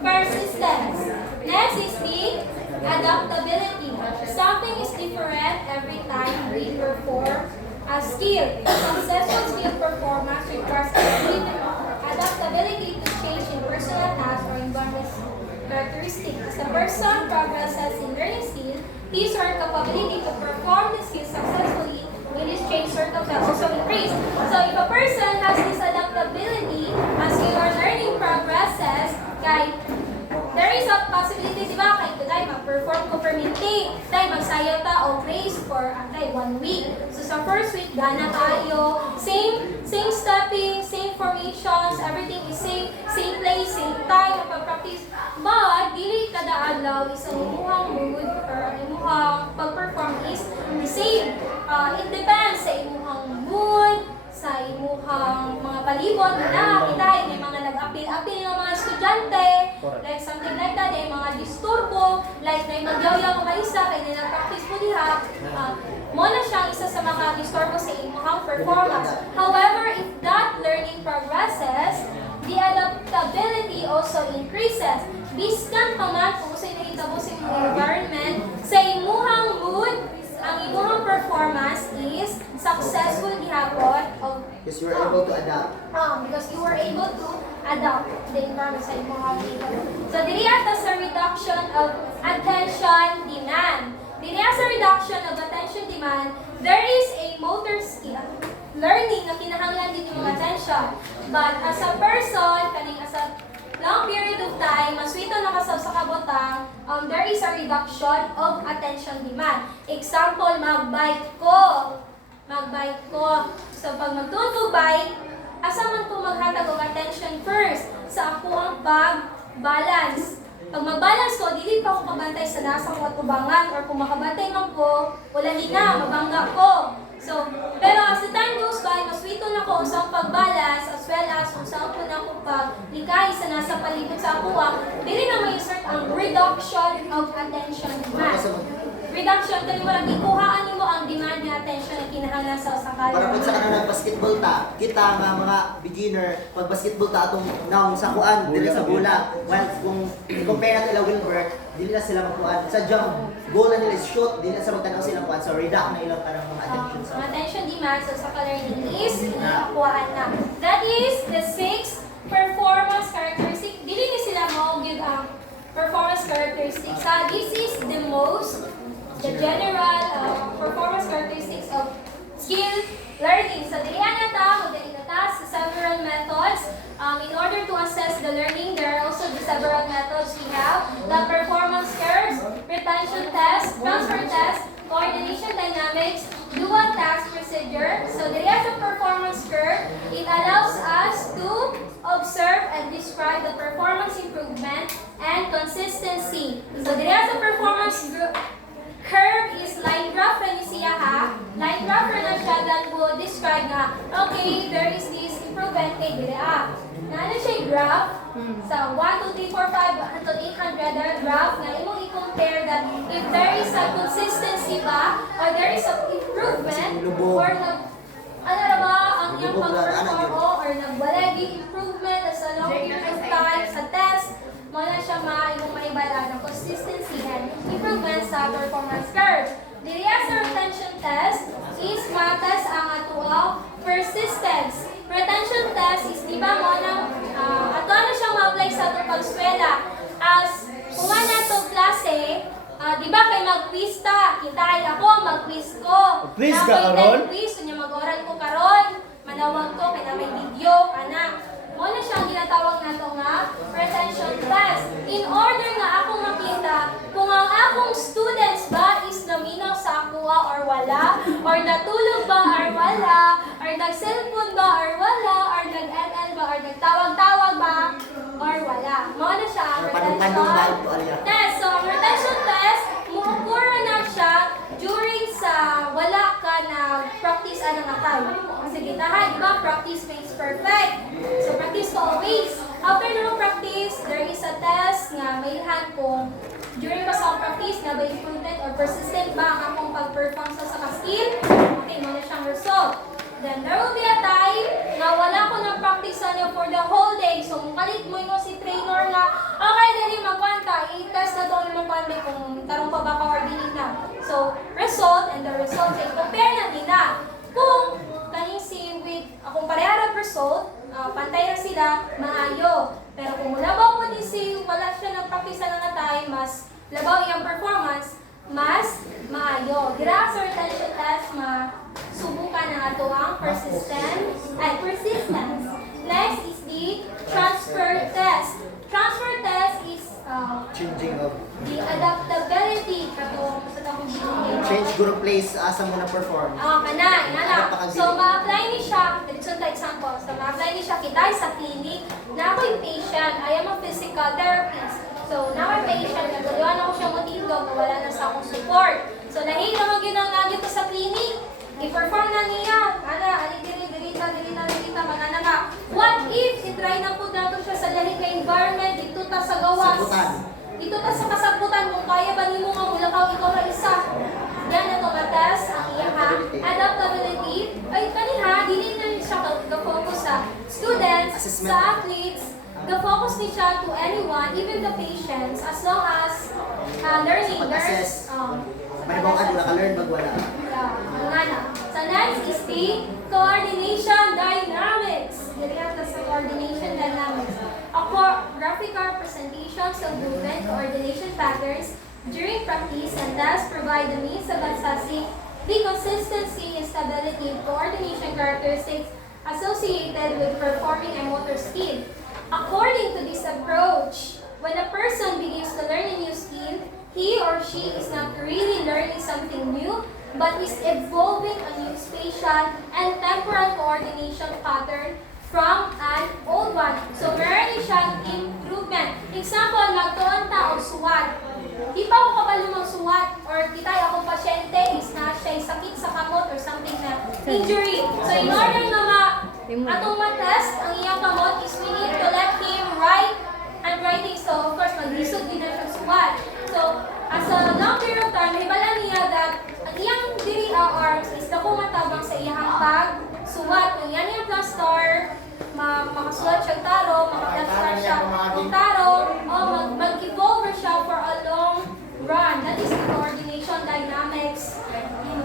Persistence. Next is the adaptability. Something is different every time we perform a skill. Successful skill performance requires adaptability to change in personal tasks or environment characteristics. As a person progresses in learning skill, his or her capability to perform the skill successfully will his change circumstance also increase. So if a person has this adaptability as your learning progresses, there is a possibility, di ba, kay today mag-perform ko per meeting, dahil magsayaw ta o praise for 1 week. So sa first week, gana tayo, same stepping, same formations, everything is same place, same time, pag-practice. But, dili kada adlaw is ang imuhang mood or ang imuhang pag-perform is the same. It depends sa imuhang mood, sa imuhang mga palibot na kita, may mga nag-appeal ng mga estudyante, like something like that, may mga disturbo, like na magyaw-yaw mga isa, kaya nila-practice mo diha, mo na siyang isa sa mga disturbo sa imuhang performance. However, if that learning progresses, the adaptability also increases. Biskan pa man kung sa'yo nakitabo sa imuhang environment, sa imuhang mood, ang imuhang performance is successful gihapon of Because you were able to adapt. because you were able to adapt the environment sa imuhang ito. So, diri ata sa reduction of attention demand. Diri sa reduction of attention demand, there is a motor skill learning na kinahanglan din yung attention. But as a person, kaning as a long period of time, maswito na kasaw sa kabutang, there is a reduction of attention demand. Example, mag-bike ko. So, pag magtuon ko bike, asa man ko maghatag og attention first sa ako ang pag-balance. Pag mag-balance ko, dili pa ako kabantay sa nasa ko at ubangan, or kung makabantay man ko, wala na, mabangga ko. So, pero as the time goes by, mas wito na ko sa pag-balance as well as kung saan ko na ko pag-likay sa nasa palibot sa ako, dili na may insert ang reduction of attention demand. Reduction, kani mo lang ikuhaan mo ang demand na attention na kinahanglan sa sakali. Para kung sa kanang basketball ta, kita nga mga beginner, pag basketball ta atong naong sa kuan, dili sa bola. Once kung compare natin ila Wilbert, dili na sila magkuan. Sa jump, goal na nila is shoot, dili na sa magtanaw silang kuan. So reduct na ilang kanang mga attention sa. Ang attention demand sa learning is inakuhaan na. That is the 6 performance characteristics. Dili ni sila mo give ang performance characteristics. This is the general performance characteristics of skill learning. So, dilihan na ta, madali na ta sa several methods. In order to assess the learning, there are also the several methods we have. The performance curves, retention test, transfer test, coordination dynamics, dual task procedure. So, dilihan sa performance curve, it allows us to observe and describe the performance improvement and consistency. So, dilihan sa performance curve is line graph na siya ha. Line graph na siya that will describe na, okay, there is this improvement kay dire Naano siya yung graph sa 1, 2, 3, 4, 5 until 800 there graph na imong i-compare that if there is a consistency ba or there is a improvement or ano na ba ang iyang pag-perform or nagbalagi improvement as a long period of time sa test, muna siya imong maibala ng consistency and improvement sa performance curve. Diriya sa retention test is matas ang atuang persistence. Retention test is di ba mo nang ato na siyang ma-apply sa ato pag-eskwela. As kung na to klase, di ba kay mag-quiz ta? Kitay ako, mag-quiz ko. Quiz ka karon? Quiz, kunya mag-oral ko karon. Manawag ko kay na may video, ana. Mo na siyang ginatawag nato nga retention test. In order nga akong makita kung ang akong students ba is naminaw sa akuha or wala, or natulog ba or wala, or nag-cellphone ba or wala, or nag-ML ba or nagtawag-tawag ba or wala. Mo na siya ang retention test. So, ang retention test, muukura na siya during sa wala ka na practice anong atay. Kasi gitahan, di ba? Practice makes perfect. So, practice ko always. After no practice, there is a test nga mailhan kung during pa sa practice na ba improvement or persistent ba ang akong pag-perform sa skill. Okay, mo na siyang result. Then, there will be a time na wala ko ng practice ano for the whole day. So, kalit mo yung si trainer nga, okay, dali magkwanta, i-test na doon mo kwanta kung tarong pa ba ka or dili na. So, result and the result, ay compare na nila. Kung kaning si with akong parehara result, pantay na sila, maayo. Pero kung labaw mo din si wala siya nag-practice na time, mas labaw iyang performance, mas maayo. Dira sa retention test, subukan na ato ang persistence. Next is the transfer test. Transfer test is changing of the adaptability katong sa takong change group place asa mo na perform. So, ma-apply ni siya, dito sa example, so ma-apply ni siya kita sa clinic, na ako'y patient, I am a physical therapist. So, na ako'y patient, naguluan ako siya matindog, wala na sa akong support. So, nahin naman ginang ko sa clinic, i-perform na niya, dirita, magana ka. What if, itry na po nato siya sa lahi ka environment, dito ta sa gawas. Dito ta sa kasabutan, kung kaya ba nimo nga mula ka ikaw na isa. Yan na itong test, ang iyang adaptability. Ay, kanina, dili na siya ka-focus sa students, sa athletes, the-focus ni siya to anyone, even the patients, as long as learning. There's Manibong ano naka-learn magwala. So next is the coordination dynamics. Dilihat sa coordination dynamics. Graphical representations of movement coordination patterns during practice and thus provide the means of assessing the consistency and stability of coordination characteristics associated with performing a motor skill. According to this approach, when a person begins to learn a new skill, he or she is not really learning something new, but is evolving a new spatial and temporal coordination pattern from an old one. So, meron siyang improvement. Example, magtuon ta og suwat. Di pa ako kabalo magsuwat or kitay ako pasyente is na siya sakit sa kamot or something na injury. So, in order na atong matest ang iyang kamot is we need to let him write handwriting. So, of course, mag-lisod din na siya suwat. So, as a long period of time, hibala niya that ang iyang diri arms is dako matabang sa iyang pag-suwat. Kung yan yung plaster, makasulat siya taro, makaplaster siya ng taro, o mag-evolve siya for a long run. That is the coordination dynamics.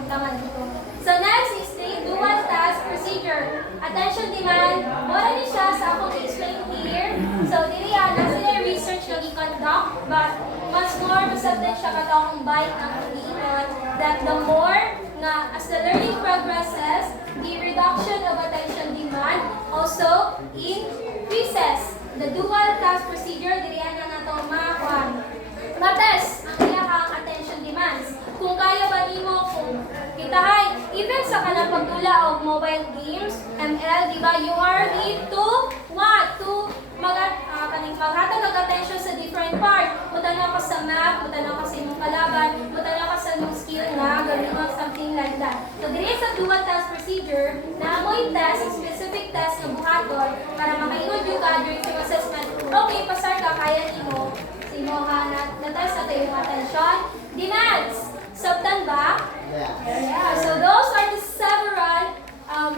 Tama dito. So next is the dual task procedure. Attention demand. Wala ni siya sa akong explain here. So dili na sila research na i-conduct, but mas more masabdan siya katong bite ng pag-iingat that the more na as the learning progresses, the reduction of attention demand also increases. The dual task procedure, dirihan na nato ma-test ang iyang attention demands. Kung kaya ba nimo, kung kitahay, even sa kanang pagtula og mobile games, ML, di ba, you are need to what? To maghatag ng attention sa different part. Mutanaw ka sa map, mutanaw ka sa imong kalaban, mutanaw ka sa imong skill nga, gano'n mo, something like that. So, diri sa dual task procedure, na amoy test, specific test ng buhaton, para makaingon yung ka during yung assessment. Okay, pasar ka, kaya nimo. Sino ha, na-test natin yung attention. Demands. Sabtan ba? Yeah. So, those are the several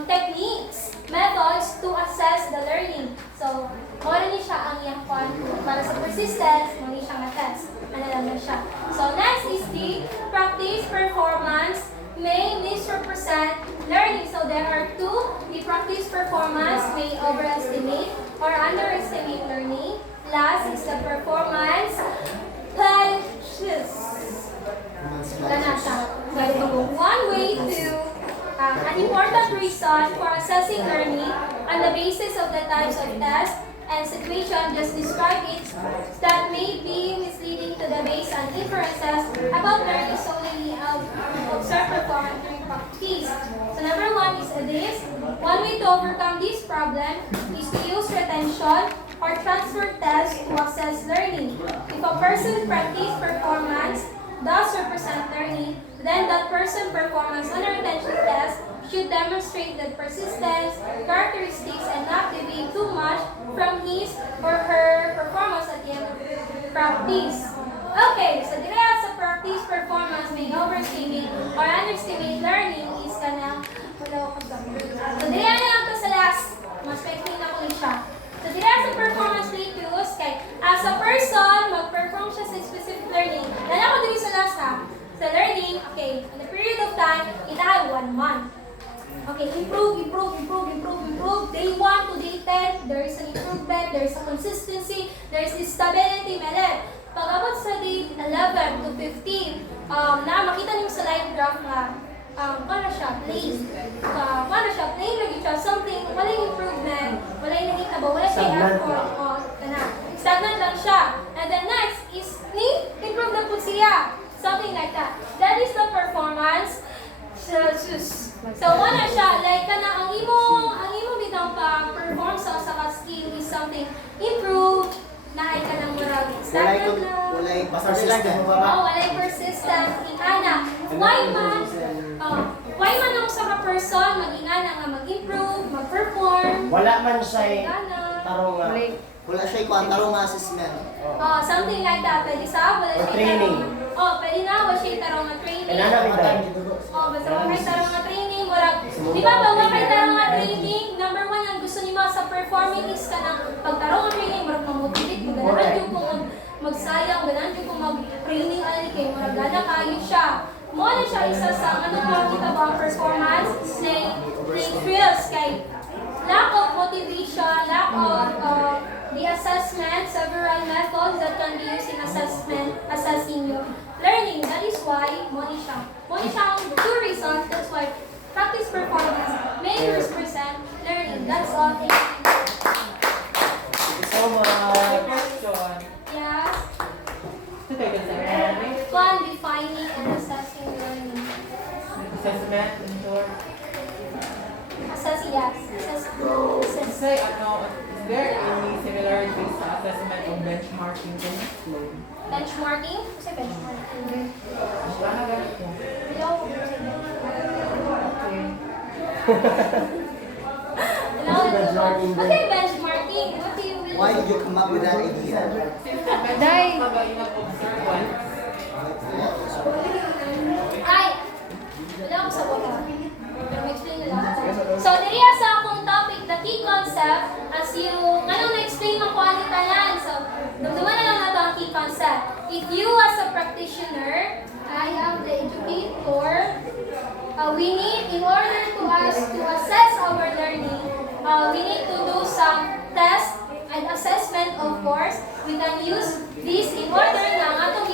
techniques, methods to assess the learning. So, wala ni siya ang iyang para sa persistence, mali siya nga-test. Ano lang siya. So, next is the practice performance may misrepresent learning. So, there are two. The practice performance may overestimate or underestimate learning. Last is the performance pledges. One way to an important reason for assessing learning on the basis of the types of tests and situation just described it that may be misleading to the base on inferences about learning solely of observed performance during practice. So number one is this. One way to overcome this problem is to use retention or transfer tests to assess learning. If a person practice performance does represent learning, then that person performance on a retention test should demonstrate that persistence, characteristics, and not deviate too much from his or her performance at the end of practice. Okay, so dire sa practice performance may overestimate or underestimate learning is kanang so dire na lang to sa last, mas pekting na ko siya. So dire sa performance may use kay as a person mag-perform siya sa specific learning. Dala ko diri sa last ha. Sa learning, okay, in the period of time, itahay 1 month. Okay, improve. Day 1 to day 10, there is an improvement, there is a consistency, there is stability, melet. Pag-abot sa day 11 to 15, makita niyo sa live graph na para siya, plain. Lagi siya, something, wala yung improvement, wala yung naging wala siya effort, stagnant lang siya. And then next is, improve na po siya. Something like that. That is the performance. So, wala siya, like, ang imo bitang pa-perform sa skill is something improve, na ay ka ng murag stagnant lang. Walay persistent. Walay persistent. Ingana. Why man ang sa person mag-ingana nga mag-improve, mag-perform. Wala man siya tarong nga. Wala siya tarong assessment. Something like that. Pwede sa wala siya training. Pwede na wala siya tarong nga training. Basta wala tarong nga training. Di ba ba wala tarong nga training? Number 1 ang gusto niyo sa performing is ka ng pagtarong nga training, marag mamotivate mo. Ganahan yung kung magsayang, ganahan yung kung mag-training alin kayo, marag gana kayo siya. Muna siya isa sa kita ba ang performance na thrills kay lack of motivation, lack of the assessment, several methods that can be used in assessing your learning. That is why muna siya ang 2 reasons. That's why practice performance may represent learning. That's all. Thank you. Thank you so much. Yes. Fun defining and assessing learning. Assessment, Assess, yes. Assess. say, is there any similarities sa assessment of benchmarking din? Benchmarking? Kasi benchmarking. Ano ganito? Hindi ako Benchmarking. Okay, benchmarking. What do you mean? Why did you come up with that idea? Day. Observe one. Ay! Wala akong sagot ha. Pero explain na lang. So, diriya sa akong topic, the key concept, as yung, anong na-explain mo ko ano tanan. So, dumduman na lang na ito ang key concept. If you as a practitioner, I am the educator, we need, in order to us to assess our learning, we need to do some test and assessment, of course. We can use this in order na ang atong